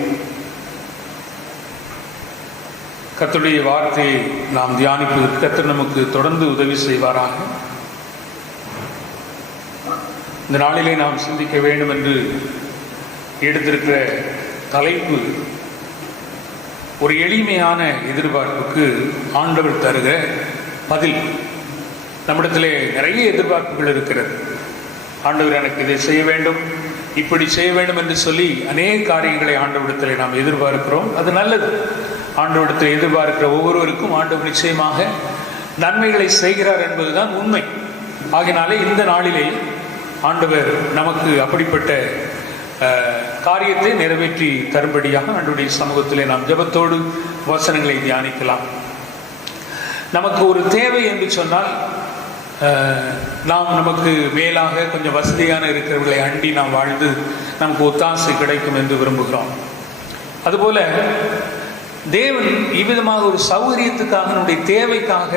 கர்த்தருடைய வார்த்தையை நாம் தியானிப்பதற்கு கர்த்தர் நமக்கு தொடர்ந்து உதவி செய்வாராக. இந்த நாளிலே நாம் சிந்திக்க வேண்டும் என்று எடுத்திருக்கிற தலைப்பு, ஒரு எளிமையான எதிர்பார்ப்புக்கு ஆண்டவர் தருகிற பதில். நம்மிடத்திலே நிறைய எதிர்பார்ப்புகள் இருக்கிறது. ஆண்டவர் எனக்கு இதை செய்ய வேண்டும், இப்படி செய்ய வேண்டும் என்று சொல்லி அநேக காரியங்களை ஆண்டவரிடத்தில் நாம் எதிர்பார்க்கிறோம். அது நல்லது. ஆண்டவரிடத்தில் எதிர்பார்க்கிற ஒவ்வொருவருக்கும் ஆண்டவர் நிச்சயமாக நன்மைகளை செய்கிறார் என்பதுதான் உண்மை. ஆகினாலே இந்த நாளிலே ஆண்டவர் நமக்கு அப்படிப்பட்ட காரியத்தை நிறைவேற்றி தரும்படியாக ஆண்டவருடைய சமூகத்திலே நாம் ஜெபத்தோடு வசனங்களை தியானிக்கலாம். நமக்கு ஒரு தேவை என்று சொன்னால் நாம் நமக்கு மேலாக கொஞ்சம் வசதியான இருக்கிறவர்களை அண்டி நாம் வாழ்ந்து நமக்கு ஒத்தாசை கிடைக்கும் என்று விரும்புகிறோம். அதுபோல தேவன் இவ்விதமாக ஒரு சௌகரியத்துக்காக, நம்முடைய தேவைக்காக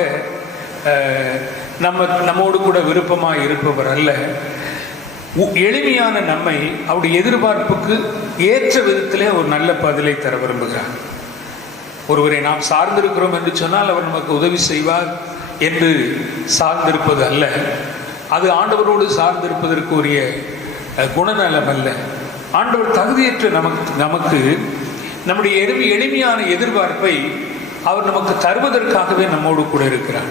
நம்மோடு கூட விருப்பமாக இருப்பவர் அல்ல. எளிமையான நம்மை அவருடைய எதிர்பார்ப்புக்கு ஏற்ற விதத்திலே ஒரு நல்ல பதிலை தர விரும்புகிறார். ஒருவரை நாம் சார்ந்திருக்கிறோம் என்று சொன்னால் அவர் நமக்கு உதவி செய்வார் என்று சார்ந்திருப்பது அல்ல. அது ஆண்டவரோடு சார்ந்திருப்பதற்கு உரிய குணநலம் அல்ல. ஆண்டவர் தகுதியற்ற நமக்கு நம்முடைய எளிமையான எதிர்பார்ப்பை அவர் நமக்கு தருவதற்காகவே நம்மோடு கூட இருக்கிறார்.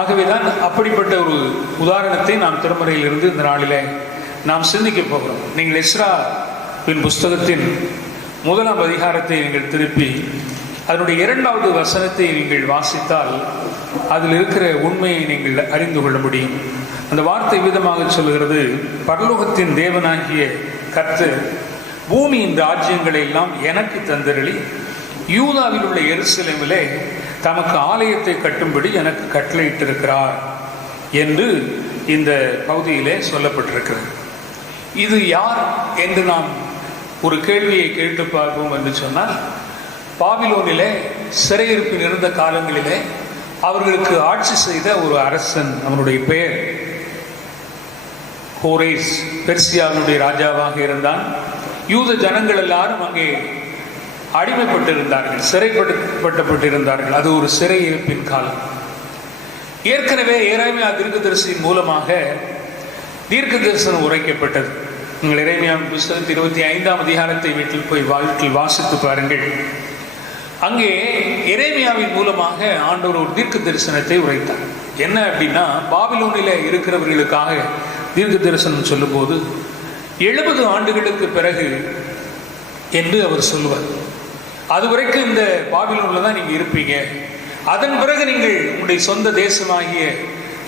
ஆகவேதான் அப்படிப்பட்ட ஒரு உதாரணத்தை நாம் திருமறையிலிருந்து இந்த நாளிலே நாம் சிந்திக்க போகிறோம். நீங்கள் எஸ்ராவின் புஸ்தகத்தின் 1ஆம் அதிகாரத்தை நீங்கள் திருப்பி அதனுடைய 2வது வசனத்தை நீங்கள் வாசித்தால் அதில் இருக்கிற உண்மையை நீங்கள் அறிந்து கொள்ள முடியும். அந்த வார்த்தை விதமாக சொல்கிறது, பரலோகத்தின் தேவனாகிய கர்த்தர் பூமியின் ராஜ்யங்களை எல்லாம் எனக்கு தந்தருளி யூதாவில் உள்ள எருசலேமிலே தமக்கு ஆலயத்தை கட்டும்படி எனக்கு கட்டளையிட்டிருக்கிறார் என்று இந்த பகுதியிலே சொல்லப்பட்டிருக்கிறது. இது யார் என்று நாம் ஒரு கேள்வியை கேட்டு பார்ப்போம் என்று சொன்னால், பாபிலோனிலே சிறையிருப்பில் இருந்த காலங்களிலே அவர்களுக்கு ஆட்சி செய்த ஒரு அரசன், அவனுடைய பெயர் கோரேஸ், பெர்சியாவினுடைய ராஜாவாக இருந்தான். யூத ஜனங்கள் எல்லாரும் அங்கே அடிமைப்பட்டிருந்தார்கள், சிறைப்பட்டிருந்தார்கள். அது ஒரு சிறையிருப்பின் காலம். ஏற்கனவே எரேமியா தீர்க்கதரிசியின் மூலமாக தீர்க்க தரிசனம் உரைக்கப்பட்டது. நீங்கள் எரேமியாவின் புத்தகத்தில் 25ஆம் அதிகாரத்தை வீட்டில் வாசித்து பாருங்கள். அங்கே எரேமியாவின் மூலமாக ஆண்டவர் ஒரு தீர்க்க தரிசனத்தை உரைத்தார். என்ன அப்படின்னா, பாபிலோனில் இருக்கிறவர்களுக்காக தீர்க்க தரிசனம் சொல்லும் போது 70 ஆண்டுகளுக்கு பிறகு என்று அவர் சொல்லுவார். அதுவரைக்கும் இந்த பாபிலோனில் தான் நீங்கள் இருப்பீங்க, அதன் பிறகு நீங்கள் உங்களுடைய சொந்த தேசமாகிய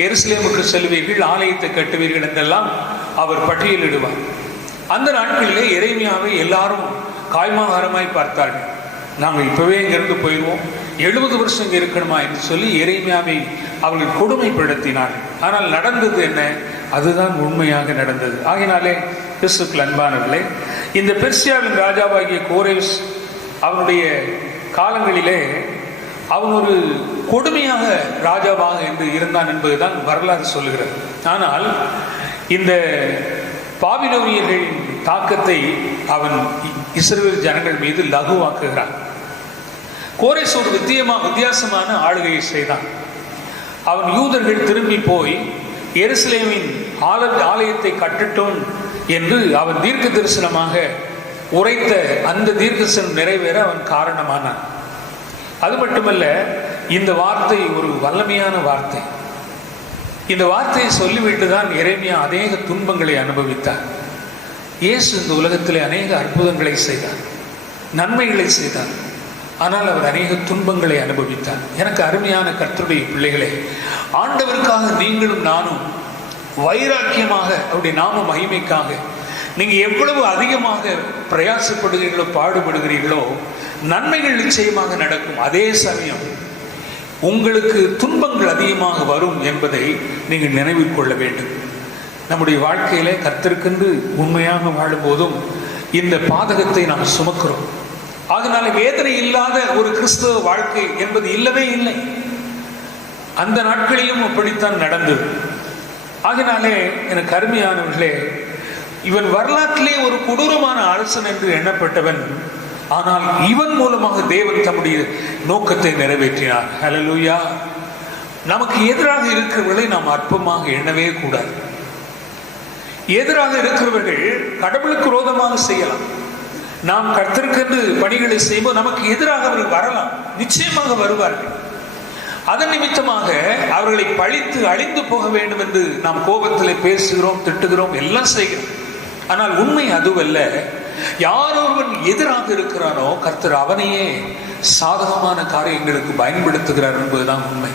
எருசலேமுக்கு செல்வீர்கள், ஆலயத்தை கட்டுவீர்கள் என்றெல்லாம் அவர் பட்டியலிடுவார். அந்த நாட்களிலே எரேமியாவை எல்லாரும் காய்மாகாரமாய் பார்த்தார்கள். நாங்கள் இப்பவே இங்கிருந்து போயிடுவோம், 70 வருஷம் இங்கே இருக்கணுமா என்று சொல்லி எரேமியாவை அவர்கள் கொடுமைப்படுத்தினார்கள். ஆனால் நடந்தது என்ன? அதுதான் உண்மையாக நடந்தது. ஆகினாலே கிறிஸ்துவுக்குள் அன்பானவர்களே, இந்த பெர்சியாவின் ராஜாவாகிய கோரேஸ் அவனுடைய காலங்களிலே அவன் ஒரு கொடுமையாக ராஜாவாக என்று இருந்தான் என்பதுதான் வரலாறு சொல்லுகிறது. ஆனால் இந்த பாபிலோனியர்களின் தாக்கத்தை அவன் இஸ்ரவேல் ஜனங்கள் மீது லகுவாக்குகிறான். கோரேஸ் ஒரு வித்தியாசமான ஆளுகையை செய்தான். அவன் யூதர்கள் திரும்பி போய் எருசலேமின் ஆலயத்தை கட்டட்டும் என்று அவன் தீர்க்க தரிசனமாக உரைத்த அந்த தீர்க்க தரிசனம் நிறைவேற அவன் காரணமானான். அது மட்டுமல்ல, இந்த வார்த்தை ஒரு வல்லமையான வார்த்தை. இந்த வார்த்தையை சொல்லிவிட்டு தான் எரேமியா அநேக துன்பங்களை அனுபவித்தார். இயேசு இந்த உலகத்திலே அநேக அற்புதங்களை செய்தார், நன்மைகளை செய்தார். ஆனால் அவர் அநேக துன்பங்களை அனுபவித்தார். எனக்கு அருமையான கர்த்தருடைய பிள்ளைகளே, ஆண்டவருக்காக நீங்களும் நானும் வைராக்கியமாக அவருடைய நாம மகிமைக்காக நீங்கள் எவ்வளவு அதிகமாக பிரயாசப்படுகிறீர்களோ, பாடுபடுகிறீர்களோ, நன்மைகள் நிச்சயமாக நடக்கும். அதே சமயம் உங்களுக்கு துன்பங்கள் அதிகமாக வரும் என்பதை நீங்கள் நினைவில் கொள்ள வேண்டும். நம்முடைய வாழ்க்கையிலே கர்த்தருக்கென்று உண்மையாக வாழும்போதும் இந்த பாதகத்தை நாம் சுமக்கிறோம். அதனால வேதனை இல்லாத ஒரு கிறிஸ்தவ வாழ்க்கை என்பது இல்லவே இல்லை. அந்த நாட்களிலும் அப்படித்தான் நடந்தது. அதனாலே எனக்கு அருமையானவர்களே, இவன் வரலாற்றிலே ஒரு கொடூரமான அரசன் என்று எண்ணப்பட்டவன், ஆனால் இவன் மூலமாக தேவன் தம்முடைய நோக்கத்தை நிறைவேற்றினார். ஹல்லேலூயா. நமக்கு எதிராக இருக்கிறவர்களை நாம் அற்பமாக எண்ணவே கூடாது. எதிராக இருக்கிறவர்கள் கடவுளுக்கு விரோதமாக செய்யலாம். நாம் கர்த்தருக்கென்று பணிகளை செய்வோம், நமக்கு எதிராக அவர்கள் வரலாம், நிச்சயமாக வருவார்கள். அதன் நிமித்தமாக அவர்களை பழித்து அழிந்து போக வேண்டும் என்று நாம் கோபத்தில் பேசுகிறோம், திட்டுகிறோம், எல்லாம் செய்கிறோம். ஆனால் உண்மை அதுவல்ல. யார் ஒருவன் எதிராக இருக்கிறானோ கர்த்தர் அவனையே சாதகமான காரியங்களுக்கு பயன்படுத்துகிறார் என்பதுதான் உண்மை.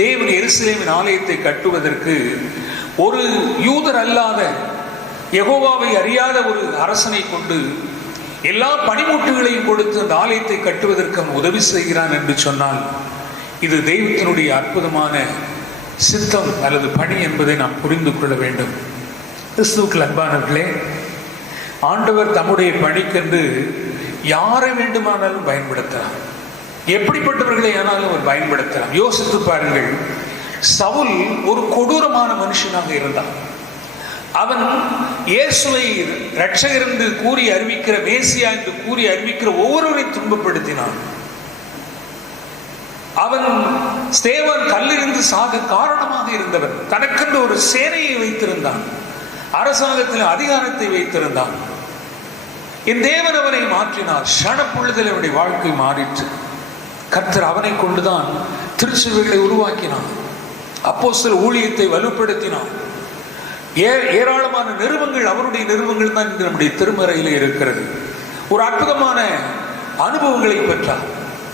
தேவன் எருசலேமின் ஆலயத்தை கட்டுவதற்கு ஒரு யூதர் அல்லாத, யெகோவாவை அறியாத ஒரு அரசனை கொண்டு எல்லா பணிமுட்டுகளையும் கொடுத்து அந்த ஆலயத்தை கட்டுவதற்கு அவன் உதவி செய்கிறான் என்று சொன்னால் இது தெய்வத்தினுடைய அற்புதமான சித்தம் அல்லது பணி என்பதை நாம் புரிந்து கொள்ள வேண்டும். கிறிஸ்துவுக்குள் அன்பானவர்களே, ஆண்டவர் தம்முடைய பணிக்கென்று யாரை வேண்டுமானாலும் பயன்படுத்தலாம், எப்படிப்பட்டவர்களை ஆனாலும் அவர் பயன்படுத்தலாம். யோசித்து பாருங்கள், சவுல் ஒரு கொடூரமான மனுஷனாக இருந்தான். அவன் இயேசுவை இரட்சகர் என்று கூறி அறிவிக்கிற, மேசியா என்று கூறி அறிவிக்கிற ஒவ்வொருவரையும் துன்பப்படுத்தினான். அவன் ஸ்தேவான் கல்லிருந்து சாக காரணமாக இருந்தவன். தனக்கென்று ஒரு சேனையை வைத்திருந்தான், அரசாங்கத்தில் அதிகாரத்தை வைத்திருந்தான். என் தேவன் அவனை மாற்றினார். ஷணப்பொழுதில் அவனுடைய வாழ்க்கை மாறிற்று. கர்த்தர் அவனை கொண்டுதான் திருச்சபைகளை உருவாக்கினான், அப்போஸ்தலர் ஊழியத்தை வலுப்படுத்தினான். ஏராளமான நிறுவங்கள், அவருடைய நிறுவங்கள் தான் இன்று நம்முடைய திருமறையிலே இருக்கிறது. ஒரு அற்புதமான அனுபவங்களை பெற்றார்.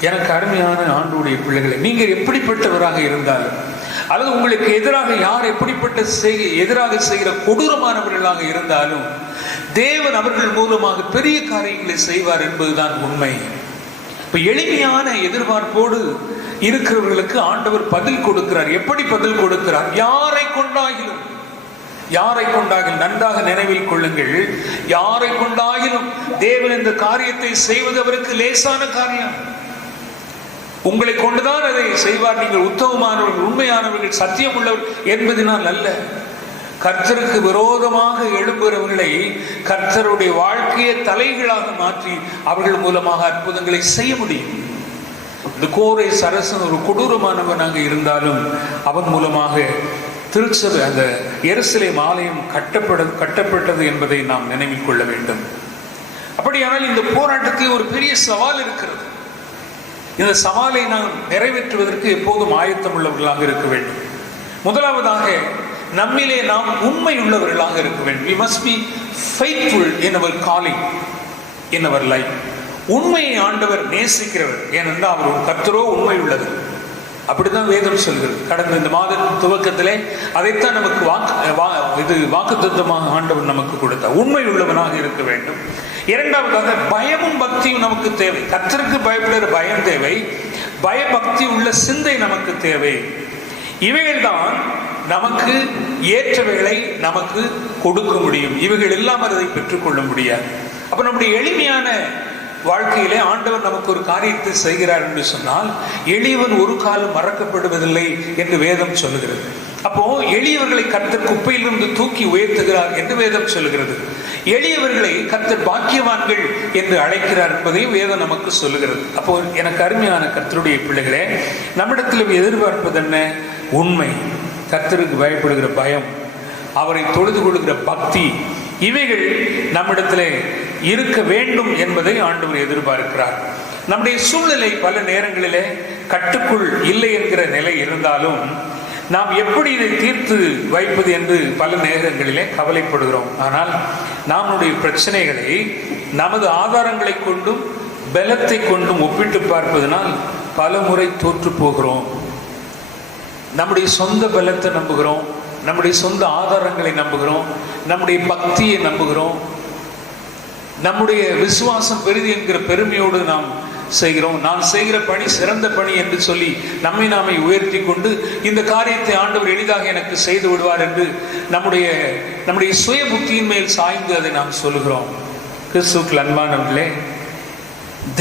எனக்கு அருமையான ஆண்டவருடைய பிள்ளைகளை, நீங்கள் எப்படிப்பட்டவராக இருந்தாலும் அல்லது உங்களுக்கு எதிராக யார் எப்படிப்பட்ட எதிராக செய்கிற கொடூரமானவர்களாக இருந்தாலும் தேவன் அவர்கள் மூலமாக பெரிய காரியங்களை செய்வார் என்பதுதான் உண்மை. இப்ப எளிமையான எதிர்பார்ப்போடு இருக்கிறவர்களுக்கு ஆண்டவர் பதில் கொடுக்கிறார். எப்படி பதில் கொடுக்கிறார்? யாரை கொண்டாகிலும், யாரை கொண்டாகிலும் நன்றாக நினைவில் கொள்ளுங்கள், யாரை கொண்டாகிலும் தேவன் இந்த காரியத்தை செய்வது அவருக்கு லேசான காரியம். உங்களை கொண்டுதான் அதை செய்வார். நீங்கள் உத்தமமானவர்கள், உண்மையானவர்கள், சத்தியம் உள்ளவர் என்பதனால் அல்ல. கர்த்தருக்கு விரோதமாக எழும்புகிறவர்களை கர்த்தருடைய வாழ்க்கையை தலைகளாக மாற்றி அவர்கள் மூலமாக அற்புதங்களை செய்ய முடியும். இந்த கோரை சரசன் ஒரு கொடூரமானவனாக இருந்தாலும் அவன் மூலமாக திருச்சபை, அந்த எருசலேம் ஆலயம் கட்டப்பட்டது என்பதை நாம் நினைவில் கொள்ள வேண்டும். அப்படியானால் இந்த போராட்டத்தில் ஒரு பெரிய சவால் இருக்கிறது. இந்த சவாலை நாம் நிறைவேற்றுவதற்கு எப்போதும் ஆயத்தம் உள்ளவர்களாக இருக்க வேண்டும். முதலாவதாக நம்மிலே நாம் உண்மை உள்ளவர்களாக இருக்க வேண்டும். We must be faithful in our calling, in our life. உண்மையை ஆண்டவர் நேசிக்கிறவர். ஏனென்றால் அவர் ஒரு கர்த்தரோ உண்மை உள்ளது. அப்படித்தான் வேதம் சொல்கிறது. கடந்த இந்த மாதத்தின் துவக்கத்திலே அதைத்தான் நமக்கு வாக்குத்தத்தமாக ஆண்டவர் நமக்கு கொடுத்தார். உண்மை உள்ளவனாக இருக்க வேண்டும். இரண்டாவதாக பயமும் பக்தியும் நமக்கு தேவை. கர்த்தருக்கு பயப்படுகிற பயம் தேவை, பயபக்தி உள்ள சிந்தை நமக்கு தேவை. இவைகள்தான் நமக்கு ஏற்றவைகளை நமக்கு கொடுக்க முடியும். இவைகள் இல்லாமல் அதை பெற்றுக்கொள்ள முடியாது. அப்ப நம்முடைய எளிமையான வாழ்க்கையிலே ஆண்டவர் நமக்கு ஒரு காரியத்தை செய்கிறார் என்று சொன்னால் எளியவன் ஒரு காலம் மறக்கப்படுவதில்லை என்று வேதம் சொல்லுகிறது. அப்போ எளியவர்களை கர்த்தர் குப்பையிலிருந்து தூக்கி உயர்த்துகிறார் என்று வேதம் சொல்லுகிறது. எளியவர்களை கர்த்தர் பாக்கியவான்கள் என்று அழைக்கிறார் என்பதையும் வேதம் நமக்கு சொல்லுகிறது. அப்போ எனக்கு அருமையான கர்த்தருடைய பிள்ளைகளே, நம்மிடத்தில் எதிர்பார்ப்பது என்ன? உண்மை, கர்த்தருக்கு பயப்படுகிற பயம், அவரை தொழுது கொள்கிற பக்தி, இவைகள் நம்மிடத்திலே இருக்க வேண்டும் என்பதை ஆண்டவர் எதிர்பார்க்கிறார். நம்முடைய சூழ்நிலை பல நேரங்களிலே கட்டுக்குள் இல்லை என்கிற நிலை இருந்தாலும் நாம் எப்படி இதை தீர்த்து வைப்பது என்று பல நேரங்களிலே கவலைப்படுகிறோம். ஆனால் நம்முடைய பிரச்சனைகளை நமது ஆதாரங்களை கொண்டும் பலத்தை கொண்டும் ஒப்பிட்டு பார்ப்பதனால் பல முறை தோற்று போகிறோம். நம்முடைய சொந்த பலத்தை நம்புகிறோம், நம்முடைய சொந்த ஆதாரங்களை நம்புகிறோம், நம்முடைய பக்தியை நம்புகிறோம், நம்முடைய விசுவாசம் பெரிது என்கிற பெருமையோடு நாம் செய்கிறோம். நான் செய்கிற பணி சிறந்த பணி என்று சொல்லி நம்மை நாமே உயர்த்தி கொண்டு இந்த காரியத்தை ஆண்டவர் எளிதாக எனக்கு செய்து விடுவார் என்று நம்முடைய சுய புத்தியின் மேல் சாய்ந்து அதை நாம் சொல்லுகிறோம். கிறிஸ்துவுக்குள் அன்பானவர்களே,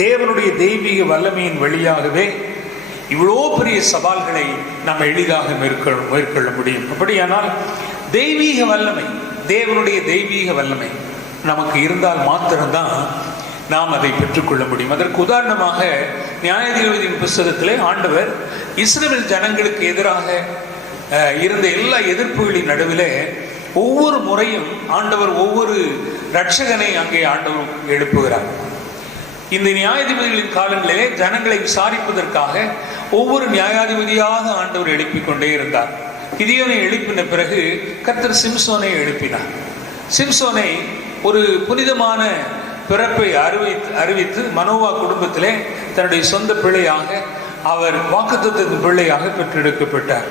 தேவனுடைய தெய்வீக வல்லமையின் வழியாகவே இவ்வளோ பெரிய சவால்களை நம்ம எளிதாக மேற்கொள்ள முடியும். அப்படியானால் தெய்வீக வல்லமை, தேவனுடைய தெய்வீக வல்லமை நமக்கு இருந்தால் மாத்திரம்தான் நாம் அதை பெற்றுக்கொள்ள முடியும். அதற்கு உதாரணமாக நியாயாதிபதியின் புத்தகத்திலே ஆண்டவர் இஸ்ரவேல் ஜனங்களுக்கு எதிராக இருந்த எல்லா எதிர்ப்புகளின் நடுவிலே ஒவ்வொரு முறையும் ஆண்டவர் ஒவ்வொரு இரட்சகனை அங்கே ஆண்டவர் எழுப்புகிறார். இந்த நியாயாதிபதிகளின் காலங்களிலே ஜனங்களை விசாரிப்பதற்காக ஒவ்வொரு நியாயாதிபதியாக ஆண்டவர் எழுப்பிக் கொண்டே இருந்தார். கிதியோனை எழுப்பின பிறகு கர்த்தர் சிம்சோனை எழுப்பினார். சிம்சோனை ஒரு புனிதமான பிறப்பை அறிவித்து மனோவா குடும்பத்திலே தன்னுடைய சொந்த பிள்ளையாக அவர் வாக்குத்தத்தத்தின் பிள்ளையாக பெற்றெடுக்கப்பட்டார்.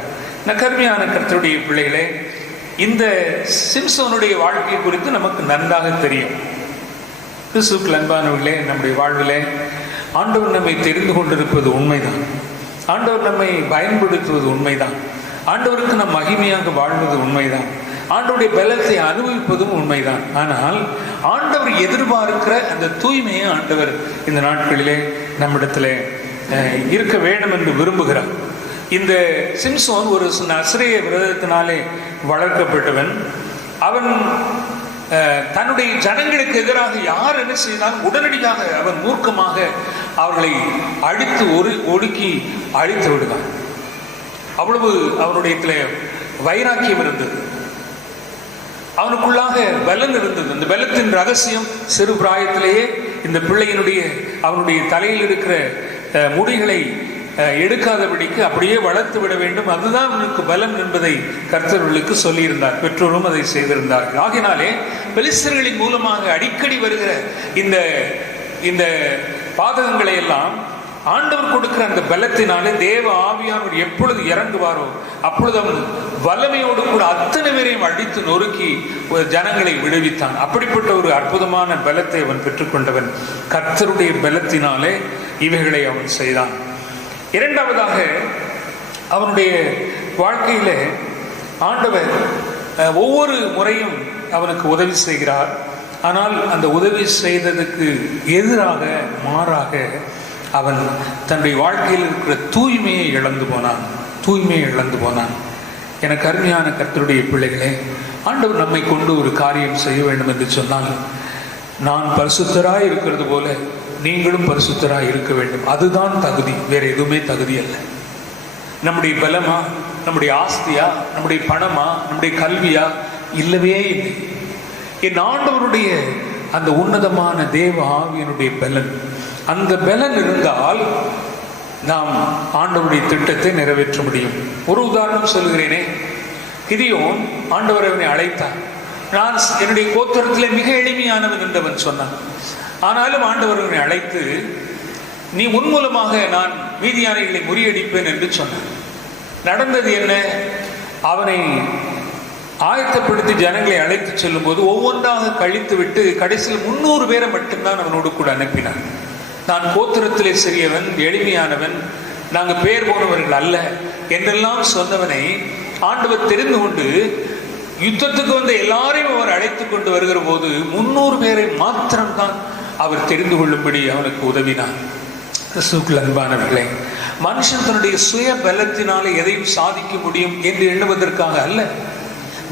கருமையான கர்த்தருடைய பிள்ளைகளே, இந்த சிம்சோனுடைய வாழ்க்கை குறித்து நமக்கு நன்றாக தெரியும். கிறிஸ்துவுக்குள் அன்பானவர்களே, நம்முடைய வாழ்விலே ஆண்டவர் நம்மை தெரிந்து கொண்டிருப்பது உண்மைதான். ஆண்டவர் நம்மை பயன்படுத்துவது உண்மைதான். ஆண்டவருக்கு நம் மகிமையாக வாழ்வது உண்மைதான். ஆண்டவருடைய பலத்தை அனுபவிப்பதும் உண்மைதான். ஆனால் ஆண்டவர் எதிர்பார்க்கிற அந்த தூய்மையை ஆண்டவர் இந்த நாட்களிலே நம்மிடத்தில் இருக்க வேண்டும் என்று விரும்புகிறார். இந்த சிம்சோன் ஒரு நசரேய விரதத்தினாலே வளர்க்கப்பட்டவன். அவன் தன்னுடைய ஜனங்களுக்கு எதிராக யார் என்ன செய்தால் உடனடியாக அவன் மூர்க்கமாக அவர்களை அழித்து ஒடுக்கி அழித்து விடுவான். அவ்வளவு அவனுடைய வைராக்கியம் இருந்தது, அவனுக்குள்ளாக பலன் இருந்தது. இந்த பலத்தின் ரகசியம் சிறு பிராயத்திலேயே இந்த பிள்ளையினுடைய அவனுடைய தலையில் இருக்கிற முடிகளை எடுக்காதபடிக்கு அப்படியே வளர்த்து விட வேண்டும், அதுதான் அவனுக்கு பலன் என்பதை கர்த்தர்களுக்கு சொல்லியிருந்தார். பெற்றோரும் அதை செய்திருந்தார்கள். ஆகினாலே பெலிஸ்தர்களின் மூலமாக அடிக்கடி வருகிற இந்த பாதகங்களை எல்லாம் ஆண்டவர் கொடுக்கிற அந்த பலத்தினாலே தேவ ஆவியானவர் எப்பொழுது இறங்குவாரோ அப்பொழுது அவன் வல்லமையோடு கூட அத்தனை பேரையும் அடித்து நொறுக்கி ஜனங்களை விடுவித்தான். அப்படிப்பட்ட ஒரு அற்புதமான பலத்தை அவன் பெற்றுக்கொண்டவன். கர்த்தருடைய பலத்தினாலே இவைகளை அவன் செய்தான். இரண்டாவதாக, அவனுடைய வாழ்க்கையில ஆண்டவர் ஒவ்வொரு முறையும் அவனுக்கு உதவி செய்கிறார். ஆனால் அந்த உதவி செய்ததுக்கு எதிராக மாறாக அவன் தன்னுடைய வாழ்க்கையில் இருக்கிற தூய்மையை இழந்து போனான். எனக்கு அருமையான கர்த்தருடைய பிள்ளைகளே, ஆண்டவர் நம்மை கொண்டு ஒரு காரியம் செய்ய வேண்டும் என்று சொன்னால், நான் பரிசுத்தராய் இருக்கிறது போல நீங்களும் பரிசுத்தராய் இருக்க வேண்டும். அதுதான் தகுதி, வேற எதுவுமே தகுதி அல்ல. நம்முடைய பலமா, நம்முடைய ஆஸ்தியா, நம்முடைய பணமா, நம்முடைய கல்வியா? இல்லவே இல்லை. என் ஆண்டவருடைய அந்த உன்னதமான தேவ ஆவியனுடைய பலன், அந்த பலன் இருந்தால் நாம் ஆண்டவருடைய திட்டத்தை நிறைவேற்ற முடியும். ஒரு உதாரணம் சொல்கிறேனே, கிதியோன் ஆண்டவர் அவனை அழைத்தார். நான் என்னுடைய கோத்திரத்திலே மிக எளிமையானவன் என்றவன் சொன்னான். ஆனாலும் ஆண்டவர் அவனை அழைத்து, நீ உன் மூலமாக நான் மீதியானைகளை முறியடிப்பேன் என்று சொன்னான். நடந்தது என்ன? அவனை ஆயத்தப்படுத்தி ஜனங்களை அழைத்து செல்லும் போது ஒவ்வொன்றாக கழித்து விட்டு கடைசியில் 300 பேரை மட்டும்தான் அவனோடு கூட அனுப்பினான். நான் கோத்திரத்திலே சிறியவன், எளிமையானவன், நாங்கள் பேர் போனவர்கள் அல்ல என்றெல்லாம் சொன்னவனை ஆண்டவர் தெரிந்து கொண்டு யுத்தத்துக்கு வந்த எல்லாரையும் அவர் அழைத்து கொண்டு வருகிற போது 300 பேரை மாத்திரம்தான் அவர் தெரிந்து கொள்ளும்படி அவனுக்கு உதவினார். கிறிஸ்துவுக்குள் அன்பானவர்களே, மனுஷன் தன்னுடைய சுய பலத்தினாலே எதையும் சாதிக்க முடியும் என்று எண்ணுவதற்காக அல்ல,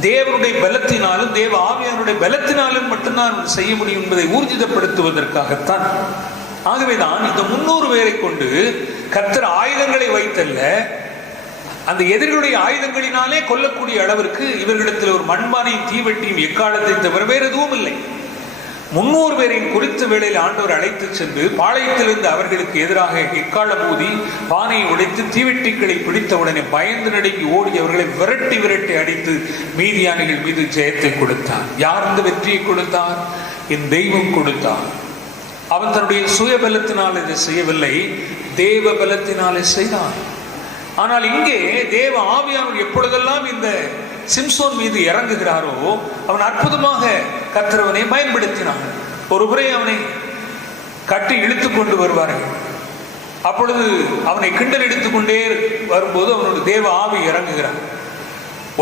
தேவனுடைய பலத்தினாலும் தேவ ஆவியானுடைய பலத்தினாலும் மட்டும்தான் செய்ய முடியும் என்பதை ஊர்ஜிதப்படுத்துவதற்காகத்தான். ஆகவேதான் இந்த 300 பேரை கொண்டு கர்த்தர் ஆயுதங்களை வைத்தல்ல, அந்த எதிரிகளுடைய ஆயுதங்களினாலே கொல்லக்கூடிய அளவிற்கு இவர்களிடத்தில் ஒரு மண்பானையும் தீவெட்டியும் எக்காலத்தை தவிர வேறு எதுவும் இல்லை. 300 பேரையும் குறித்த வேளையில் ஆண்டவர் அழைத்து சென்று பாளையத்திலிருந்து அவர்களுக்கு எதிராக எக்காலம் ஊதி பானையை உடைத்து தீவெட்டிகளை பிடித்த உடனே பயந்து நடுங்கி ஓடி அவர்களை விரட்டி அடித்து மீதியானிகள் மீது ஜெயத்தை கொடுத்தார். யார் இந்த வெற்றியை கொடுத்தார்? என் தெய்வம் கொடுத்தார். அவன் தன்னுடைய சுய பலத்தினால் இதை செய்யவில்லை, தேவ பலத்தினாலே செய்தான். ஆனால் இங்கே தேவ ஆவியானவர் எப்பொழுதெல்லாம் இந்த சிம்சோன் மீது இறங்குகிறாரோ அவன் அற்புதமாக கர்த்தரவனை பயன்படுத்தினான். ஒரு முறை அவனை கட்டி இழுத்து கொண்டு வருவார்கள். அப்பொழுது அவனை கிண்டல் எடுத்துக்கொண்டே வரும்போது அவனோட தேவ ஆவி இறங்குகிறான்.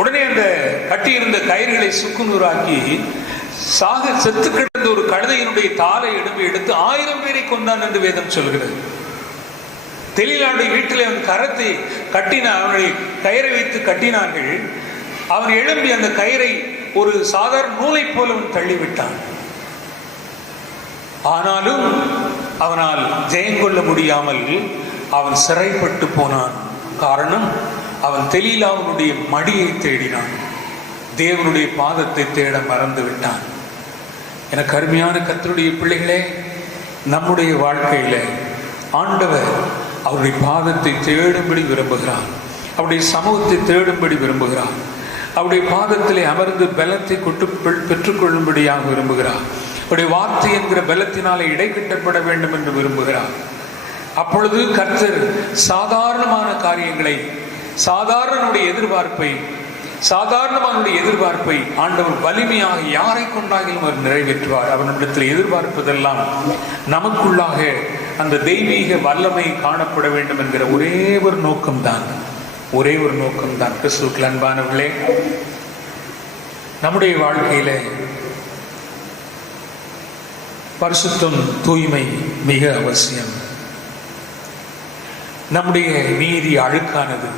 உடனே அந்த கட்டி இருந்த கயிறுகளை சுக்குநூறாக்கி செத்து கிடந்த ஒரு கழுதையினுடைய தாளை எடுத்து 1000 பேரை கொண்டான் என்று வேதம் சொல்கிறது. தெளிலாவுடைய வீட்டில் அவன் கரத்தை அவனுடைய கயிறை வைத்து கட்டினார்கள். அவன் எழும்பி அந்த கயிறை ஒரு சாதாரண நூலை போல அவன் தள்ளிவிட்டான். ஆனாலும் அவனால் ஜெயம் கொள்ள முடியாமல் அவன் சிறைப்பட்டு போனான். காரணம், அவன் தெளிலாவுடைய மடியை தேடினான், தேவனுடைய பாதத்தை தேட மறந்து விட்டான். எனக்கு அருமையான கர்த்தருடைய பிள்ளைகளே, நம்முடைய வாழ்க்கையில ஆண்டவர் அவருடைய பாதத்தை தேடும்படி விரும்புகிறார், அவருடைய சமூகத்தை தேடும்படி விரும்புகிறார், அவருடைய பாதத்திலே அமர்ந்து பலத்தை பெற்றுக்கொள்ளும்படியாக விரும்புகிறார். உடைய வார்த்தை என்கிற பலத்தினாலே இடை கட்டப்பட வேண்டும் என்று விரும்புகிறார். அப்பொழுது கர்த்தர் சாதாரணமான காரியங்களை, சாதாரணனுடைய எதிர்பார்ப்பை ஆண்டவர் வலிமையாக யாரை கொண்டாகிலும் அவர் நிறைவேற்றுவார். அவனிடத்தில் எதிர்பார்ப்பதெல்லாம் நமக்குள்ளாக அந்த தெய்வீக வல்லமை காணப்பட வேண்டும் என்கிற ஒரே ஒரு நோக்கம்தான். கிறிஸ்துவுக்குள் அன்பானவர்களே, நம்முடைய வாழ்க்கையில பரிசுத்தம், தூய்மை மிக அவசியம். நம்முடைய நீதி அழுக்கானது,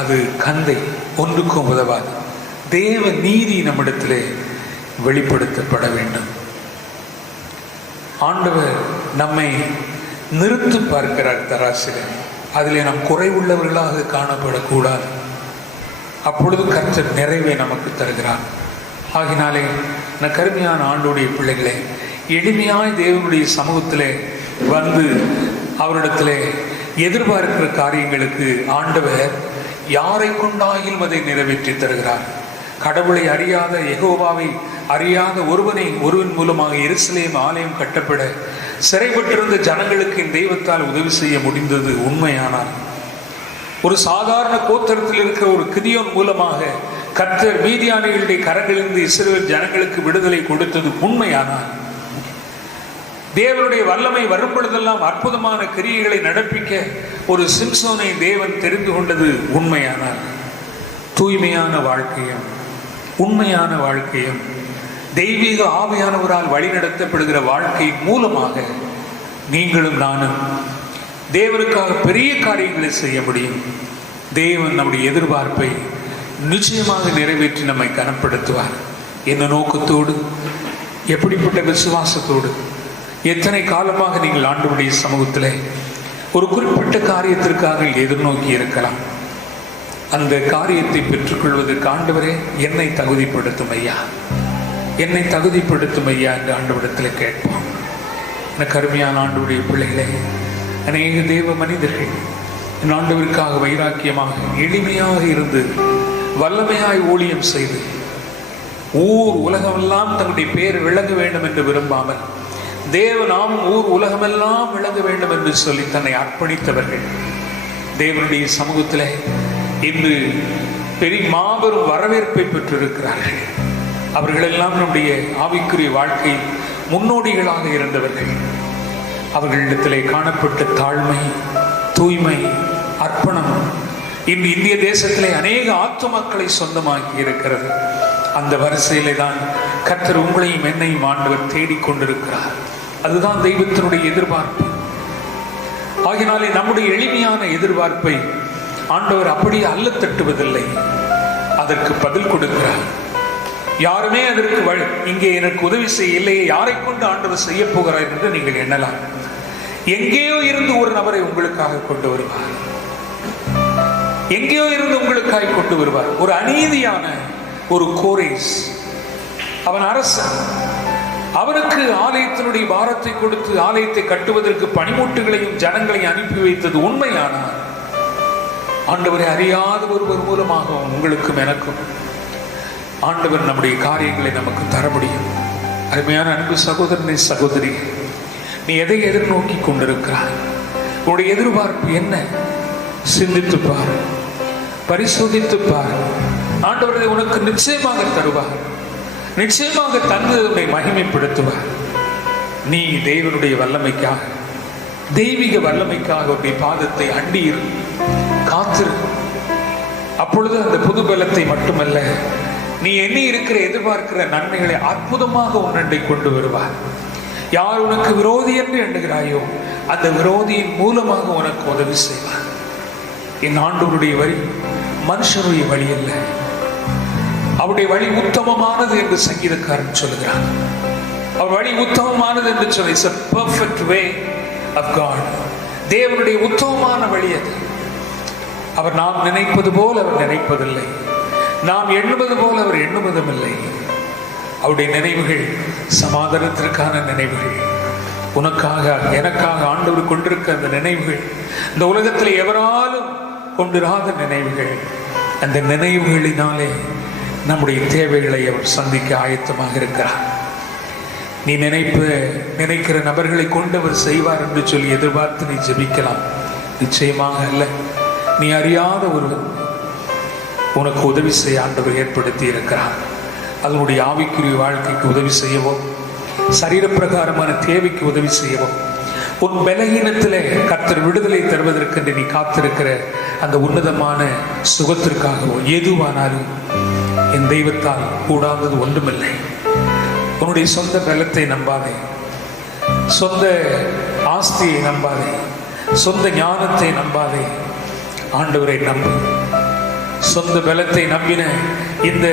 அது கந்தை, ஒன்றுக்கும் உதவாது. தேவ நீதி நம்மிடத்திலே வெளிப்படுத்தப்பட வேண்டும். ஆண்டவர் நம்மை நிறுத்து பார்க்கிறார் தராசிலே. அதிலே நாம் குறைவுள்ளவர்களாக காணப்படக்கூடாது. அப்பொழுது கர்த்தர் நிறைவை நமக்கு தருகிறார். ஆகினாலே கருமையான ஆண்டோடைய பிள்ளைகளே, எளிமையாய் தேவனுடைய சமூகத்திலே வந்து அவரிடத்திலே எதிர்பார்க்கிற காரியங்களுக்கு ஆண்டவர் யாரை கொண்டாகிலும் அதை நிறைவேற்றி தருகிறார். கடவுளை அறியாத, யெகோவாவை அறியாத ஒருவன் மூலமாக எருசலேம் ஆலயம் கட்டப்பட சிறைப்பட்டிருந்த ஜனங்களுக்கு இந்த தெய்வத்தால் உதவி செய்ய முடிந்தது உண்மையானால், ஒரு சாதாரண கோத்திரத்தில் இருக்கிற ஒரு கிதியோன் மூலமாக கர்த்தர் மீதியானியர்களுடைய கரங்களிலிருந்து இஸ்ரவேல் ஜனங்களுக்கு விடுதலை கொடுத்தது உண்மையானால், தேவனுடைய வல்லமை வரும் பொழுதெல்லாம் அற்புதமான கிரியைகளை நடப்பிக்க ஒரு சிம்சோனை தேவன் தெரிந்து கொண்டது உண்மையானால், தூய்மையான வாழ்க்கையும் உண்மையான வாழ்க்கையும் தெய்வீக ஆவியானவரால் வழிநடத்தப்படுகிற வாழ்க்கை மூலமாக நீங்களும் நானும் தேவனுக்காக பெரிய காரியங்களை செய்ய முடியும். தேவன் நம்முடைய எதிர்பார்ப்பை நிச்சயமாக நிறைவேற்றி நம்மை கனப்படுத்துவார். என்ன நோக்கத்தோடு, எப்படிப்பட்ட விசுவாசத்தோடு, எத்தனை காலமாக நீங்கள் ஆண்டவருடைய சமூகத்தில் ஒரு குறிப்பிட்ட காரியத்திற்காக எதிர்நோக்கி இருக்கலாம். அந்த காரியத்தை பெற்றுக்கொள்வதற்கு ஆண்டவரே என்னை தகுதிப்படுத்தும் ஐயா, என்னை தகுதிப்படுத்தும் ஐயா என்று ஆண்டவரிடத்தில் கேட்போம். எனக்கு அருமையான ஆண்டவருடைய பிள்ளைகளே, அநேக தேவ மனிதர்கள் என் ஆண்டவருக்காக வைராக்கியமாக எளிமையாக இருந்து வல்லமையாய் ஊழியம் செய்து உலகமெல்லாம் தன்னுடைய பேர் விளங்க வேண்டும் என்று விரும்பாமல் தேவ நாமம் உலகமெல்லாம் விளங்க வேண்டும் என்று சொல்லி தன்னை அர்ப்பணித்தவர்கள் தேவனுடைய சமூகத்தில் இன்று பெரிய மாபெரும் வரவேற்பை பெற்றிருக்கிறார்கள். அவர்களெல்லாம் நம்முடைய ஆவிக்குரிய வாழ்க்கை முன்னோடிகளாக இருந்தவர்கள். அவர்களிடத்திலே காணப்பட்ட தாழ்மை, தூய்மை, அர்ப்பணம் இன்று இந்திய தேசத்திலே அநேக ஆத்துமக்களை சொந்தமாக்கி இருக்கிறது. அந்த வரிசையிலே தான் கர்த்தர் உங்களையும் என்னையும் ஆண்டவர் தேடிக்கொண்டிருக்கிறார். அதுதான் தெய்வத்தினுடைய எதிர்பார்ப்பு. ஆகினாலே நம்முடைய எளிமையான எதிர்பார்ப்பை ஆண்டவர் அப்படியே அல்ல தட்டுவதில்லை, அதற்கு பதில் கொடுக்கிறார். யாருமே அதற்கு இங்கே எனக்கு உதவி செய்ய இல்லையே, யாரை கொண்டு ஆண்டவர் செய்ய போகிறார் என்று நீங்கள் எண்ணலாம். எங்கேயோ இருந்து ஒரு நபரை உங்களுக்காக கொண்டு வருவார், எங்கேயோ இருந்து உங்களுக்காக கொண்டு வருவார். ஒரு அநீதியான ஒரு கோரேஸ், அவன் அரசன், அவனுக்கு ஆலயத்தினுடைய பாரத்தை கொடுத்து ஆலயத்தை கட்டுவதற்கு பணிமூட்டுகளையும் ஜனங்களையும் அனுப்பி வைத்தது உண்மையானார் ஆண்டவரை அறியாத ஒருவர் மூலமாக உங்களுக்கும் எனக்கும் ஆண்டவர் நம்முடைய காரியங்களை நமக்கு தர முடியும். அருமையான அன்பு சகோதரனை, சகோதரி, நீ எதை எதிர்நோக்கி கொண்டிருக்கிறாய்? உன்னுடைய எதிர்பார்ப்பு என்ன? சிந்தித்து பார், பரிசோதித்து பார். ஆண்டவரை உனக்கு நிச்சயமாக தருவார், நிச்சயமாக தந்து உன்னை மகிமைப்படுத்துவார். நீ தேவனுடைய வல்லமைக்காக, தெய்வீக வல்லமைக்காக உன்னுடைய பாதத்தை அண்டியிரு, காத்திரு. அப்பொழுது அந்த புது பலத்தை மட்டுமல்ல, நீ எண்ணி இருக்கிற எதிர்பார்க்கிற நன்மைகளை அற்புதமாக உன்னண்டை கொண்டு வருவார். யார் உனக்கு விரோதி என்று எண்ணுகிறாயோ அந்த விரோதியின் மூலமாக உனக்கு உதவி செய்வார். என் ஆண்டவருடைய வழி மனுஷனுடைய வழி அல்ல, அவருடைய வழி உத்தமமானது என்று சங்கீதக்காரன் சொல்லுகிறான். அவர் வழி உத்தமமானது என்று சொல்லி, it's a perfect way of God. தேவனுடைய உத்தமமான வழி அது. அவர் நாம் நினைப்பது போல் அவர் நினைப்பதில்லை, நாம் எண்ணுவது போல் அவர் எண்ணுவதும் இல்லை. அவருடைய நினைவுகள் சமாதானத்திற்கான நினைவுகள். உனக்காக எனக்காக ஆண்டவர் கொண்டிருக்க அந்த நினைவுகள் இந்த உலகத்தில் எவராலும் கொண்டிராத நினைவுகள். அந்த நினைவுகளினாலே நம்முடைய தேவைகளை அவர் சந்திக்க ஆயத்தமாக இருக்கிறார். நீ நினைக்கிற நபர்களை கொண்டு அவர் செய்வார் என்று சொல்லி எதிர்பார்த்து நீ ஜெபிக்கலாம். நிச்சயமாக அல்ல. நீ அறியாத ஒருவன் உனக்கு உதவி செய்ய ஆண்டவர் ஏற்படுத்தி இருக்கிறார். அதனுடைய ஆவிக்குரிய வாழ்க்கைக்கு உதவி செய்யவோ, சரீரப்பிரகாரமான தேவைக்கு உதவி செய்யவோ, உன் பலகீனத்திலே கர்த்தர் விடுதலை தருவதற்கு நீ காத்திருக்கிற அந்த உன்னதமான சுகத்திற்காகவோ எதுவானாலும் என் தெய்வத்தால் கூடாதது ஒன்றுமில்லை. உன்னுடைய சொந்த பலத்தை நம்பாதே, சொந்த ஆஸ்தியை நம்பாதே, சொந்த ஞானத்தை நம்பாதே. ஆண்டவரை நம்பு. சொந்த பலத்தை நம்பின இந்த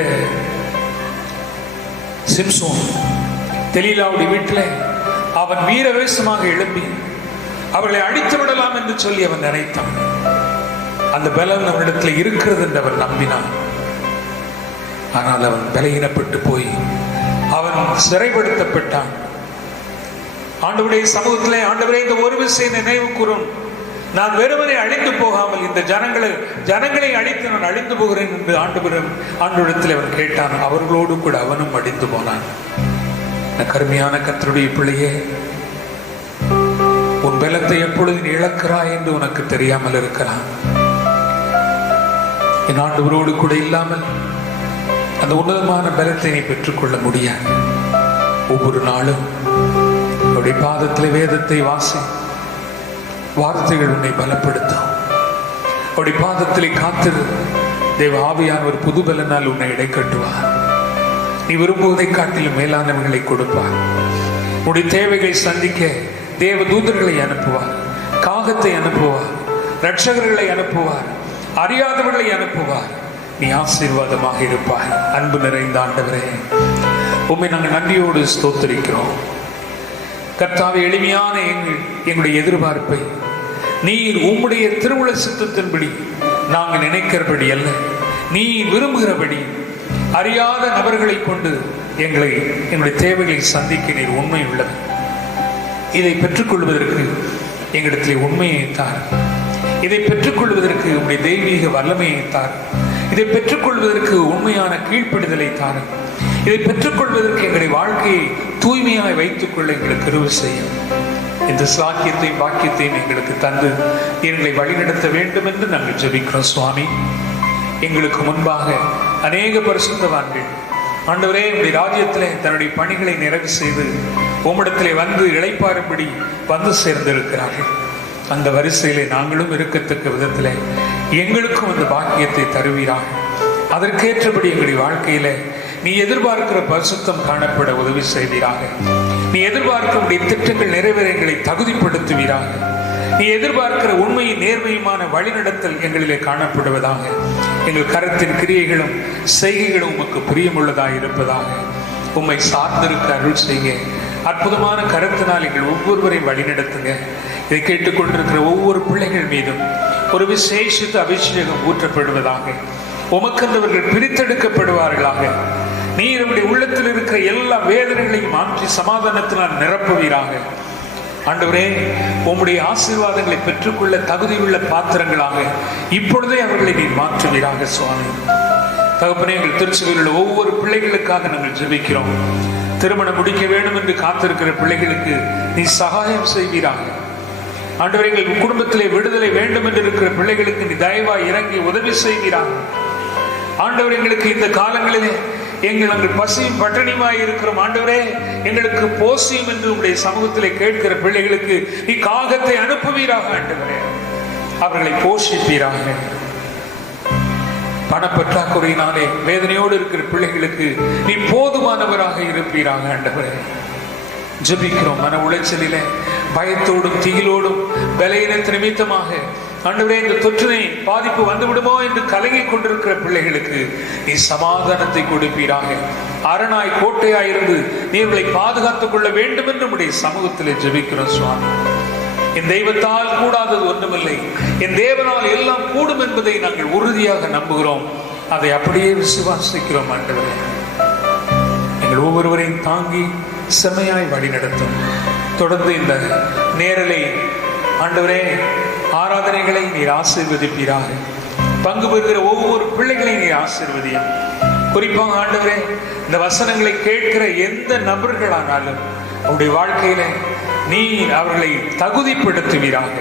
சிம்சோன் தெலீலாவுடைய வீட்டில் அவன் வீரவேசமாக எழும்பி அவர்களை அடித்து விடலாம் என்று சொல்லி அவன் நினைத்தான். அந்த பலன் அவனிடத்தில் இருக்கிறது என்று அவன் நம்பினான். ஆனால் அவன் பலகீனப்பட்டு போய் அவன் சிறைப்படுத்தப்பட்டான். ஆண்டவருடைய சமூகத்திலே, ஆண்டவரே இந்த ஒரு விஷயம் நினைவு கூறும், நான் வெறுமனே அழிந்து போகாமல் இந்த ஜனங்களை அழித்து நான் அழிந்து போகிறேன் என்று ஆண்டவரிடத்தில் அவன் கேட்டான். அவர்களோடு கூட அவனும் அழிந்து போனான். கருமையான கர்த்தருடைய பிள்ளையே, உன் பலத்தை எப்பொழுது நீ இழக்கிறாய் என்று உனக்கு தெரியாமல் இருக்கலாம். என் ஆண்டவரோடு கூட இல்லாமல் அந்த உன்னதமான பலத்தை நீ பெற்றுக்கொள்ள முடியாது. ஒவ்வொரு நாளும் அவருடைய பாதத்தில் வேதத்தை வாசி. வார்த்தைகள் உன்னை பலப்படுத்தும். அவருடைய பாதத்திலே காத்திரு. தேவ ஆவியான ஒரு புது பலனால் உன்னை இடை கட்டுவார். நீ விரும்புவதை காட்டிலும் மேலானவர்களை கொடுப்பார். உன்னுடைய தேவைகளை சந்திக்க தேவ தூதர்களை அனுப்புவார், காகத்தை அனுப்புவார், இரட்சகர்களை அனுப்புவார், அறியாதவர்களை அனுப்புவார். நீ ஆசீர்வாதமாக இருப்பாய். அன்பு நிறைந்த ஆண்டவரே, உம்மை நாங்கள் நன்றியோடு ஸ்தோத்திரிக்கிறோம். கர்த்தாவே, எளிமையான எங்களுடைய எதிர்பார்ப்பை நீர் உம்முடைய திருவுள சித்தத்தின்படி நாங்கள் நினைக்கிறபடி அல்ல, நீ விரும்புகிறபடி அறியாத நபர்களை கொண்டு எங்களுடைய தேவைகளை சந்திக்க நீர் உண்மை உள்ளது. இதை பெற்றுக்கொள்வதற்கு எங்களிடத்திலே உண்மையை தார். இதை பெற்றுக்கொள்வதற்கு உங்களுடைய தெய்வீக வல்லமையை தார். இதை பெற்றுக்கொள்வதற்கு உண்மையான கீழ்ப்படிதலை தார். இதை பெற்றுக்கொள்வதற்கு எங்களுடைய வாழ்க்கையை தூய்மையாய் வைத்துக் கொள்ள எங்களுக்கு கிருபை செய்யும். இந்த சாக்கியத்தையும் பாக்கியத்தையும் எங்களுக்கு தந்து எங்களை வழிநடத்த வேண்டும் என்று நாங்கள் ஜெபிக்கிறோம். சுவாமி, எங்களுக்கு முன்பாக அநேக பரிசுத்தவான்கள் ஆண்டவரே உம்முடைய ராஜ்யத்திலே தன்னுடைய பணிகளை நிறைவு செய்து உம்மிடத்திலே வந்து இளைப்பாறும்படி வந்து சேர்ந்திருக்கிறார்கள். அந்த வரிசையிலே நாங்களும் இருக்கத்தக்க விதத்திலே எங்களுக்கும் அந்த பாக்கியத்தை தருவீராக. அதற்கேற்றபடி எங்களுடைய வாழ்க்கையில நீ எதிர்பார்க்கிற பரிசுத்தம் காணப்பட உதவி செய்வீராக. நீ எதிர்பார்க்கக்கூடிய திட்டங்கள் நிறைவேற எங்களை தகுதிப்படுத்துவீராக. நீ எதிர்பார்க்கிற உண்மையின் நேர்மையுமான வழிநடத்தல் எங்களிலே காணப்படுவதாக. எங்கள் கரத்தின் கிரியைகளும் செய்கைகளும் உமக்கு பிரியமுள்ளதாக இருப்பதாக. உம்மை சார்ந்திருக்க அருள் செய்ய அற்புதமான கருத்தினால் எங்கள் ஒவ்வொருவரையும் வழிநடத்துங்க. இதை கேட்டுக்கொண்டிருக்கிற ஒவ்வொரு பிள்ளைகள் மீதும் ஒரு விசேஷித்த அபிஷேகம் ஊற்றப்படுவதாக. உமக்கென்றவர்கள் பிரித்தெடுக்கப்படுவார்களாக. நீர் நம்முடைய உள்ளத்தில் இருக்கிற எல்லா வேதனைகளையும் மாற்றி சமாதானத்தினால் நிரப்புவீராக. ஆண்டவரே, உம்முடைய ஆசீர்வாதங்களை பெற்றுக்கொள்ள தகுதியுள்ள பாத்திரங்களாக இப்பொழுதே அவர்களை நீர் மாற்றுவீராக. சுவாமி தகப்பனே, எங்கள் திருச்சபையில் உள்ள ஒவ்வொரு பிள்ளைகளுக்காக நாங்கள் ஜெபிக்கிறோம். திருமணம் முடிக்க வேண்டும் என்று காத்திருக்கிற பிள்ளைகளுக்கு நீ சகாயம் செய்வீராக. ஆண்டவரே, எங்கள் குடும்பத்திலே விடுதலை வேண்டும் என்று இருக்கிற பிள்ளைகளுக்கு நீ தயவாய் இறங்கி உதவி செய்வீராக. ஆண்டவர், எங்களுக்கு இந்த காலங்களிலே நாங்கள் பசியும் பட்டினியுமாய் இருக்கிறோம். ஆண்டவரே, எங்களுக்கு போசியும் என்று உங்களுடைய சமூகத்திலே கேட்கிற பிள்ளைகளுக்கு நீ காகத்தை அனுப்புவீராக. ஆண்டவரே, அவர்களை போஷிப்பீராக. பணப்பற்றாக்குறையினாலே வேதனையோடு இருக்கிற பிள்ளைகளுக்கு நீ போதுமானவராக இருப்பீராக. ஆண்டவரே, ஜெபிக்கிறோம். மன உளைச்சலிலே பயத்தோடும் திகிலோடும் பலவீனத்து நிமித்தமாக ஆண்டவரே, இந்த தொற்றினை பாதிப்பு வந்துவிடுமோ என்று கலங்கி கொண்டிருக்கிற பிள்ளைகளுக்கு நீ சமாதானத்தை கொடுப்பீராக. அரணாய் கோட்டையாய் இருந்து நீர்களை பாதுகாத்துக் கொள்ள வேண்டும் என்று உடைய சமூகத்திலே ஜெபிக்கிறோம். சுவாமி, என் தெய்வத்தால் கூடாதது ஒன்றுமில்லை, என் தேவனால் எல்லாம் கூடும் என்பதை நாங்கள் உறுதியாக நம்புகிறோம். அதை அப்படியே விசுவாசிக்கிறோம். ஆண்டவரே, எங்கள் ஒவ்வொருவரையும் தாங்கி செம்மையாய் வழி நடத்தும். தொடர்ந்து இந்த நேரலை ஆண்டவரே ஆராதனைகளை நீர் ஆசீர்வதிப்பீராக. பங்கு பெறுகிற ஒவ்வொரு பிள்ளைகளையும் நீர் ஆசீர்வதியும். குறிப்பாக ஆண்டவரே, இந்த வசனங்களை கேட்கிற எந்த நபர்களானாலும் அவருடைய வாழ்க்கையில நீர் அவர்களை தகுதிப்படுத்துவீராக.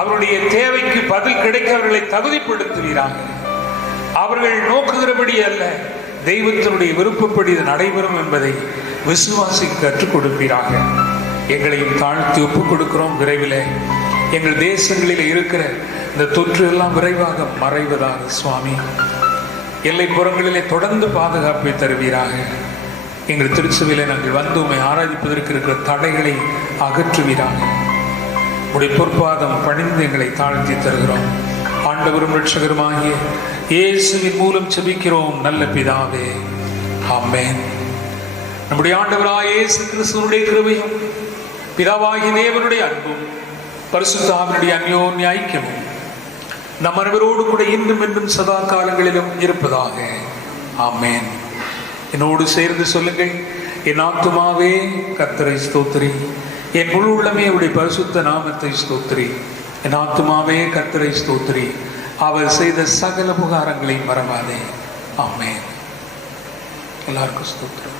அவருடைய தேவைக்கு பதில் கிடைக்க அவர்களை தகுதிப்படுத்துவீராக. அவர்கள் நோக்குகிறபடி அல்ல, தெய்வத்தினுடைய விருப்பப்படி இது நடைபெறும் என்பதை விசுவாசிக்க கற்றுக் கொடுப்பீராக. எங்களையும் தாழ்த்தி ஒப்புக் கொடுக்கிறோம். விரைவில் எங்கள் தேசங்களில் இருக்கிற இந்த தொற்று எல்லாம் விரைவாக மறைவதாக சுவாமி. எல்லைப்புறங்களிலே தொடர்ந்து பாதுகாப்பை தருவீராக. எங்கள் திருச்சபையிலே நாங்கள் வந்து உம்மை ஆராதிப்பதற்கு இருக்கிற தடைகளை அகற்றுவீராக. உடைய பொற்பாதம் பணிந்து எங்களை தாழ்த்தி தருகிறோம். ஆண்டவரும் இரட்சகருமாகிய இயேசுவின் மூலம் செபிக்கிறோம் நல்ல பிதாவே, ஆமென். நம்முடைய ஆண்டவராகிய இயேசு கிறிஸ்துவினுடைய கிருபையும் பிதாவாகிய தேவனுடைய அன்பும் பரிசுத்த ஆவியினுடைய அன்யோன்ய ஐக்கியமும் நம் அனைவரோடு கூட இன்றும் என்றும் சதா காலங்களிலும் இருப்பதாக, ஆமென். என்னோடு சேர்ந்து சொல்லுங்கள், என் ஆத்துமாவே கர்த்தரை ஸ்தோத்திரி, என் முழு உள்ளமே அவருடைய பரிசுத்த நாமத்தை ஸ்தோத்திரி. என் ஆத்துமாவே கர்த்தரை ஸ்தோத்திரி, அவர் செய்த சகல உபகாரங்களை மறவாதே, ஆமென். எல்லாருக்கும் ஸ்தோத்திரம்.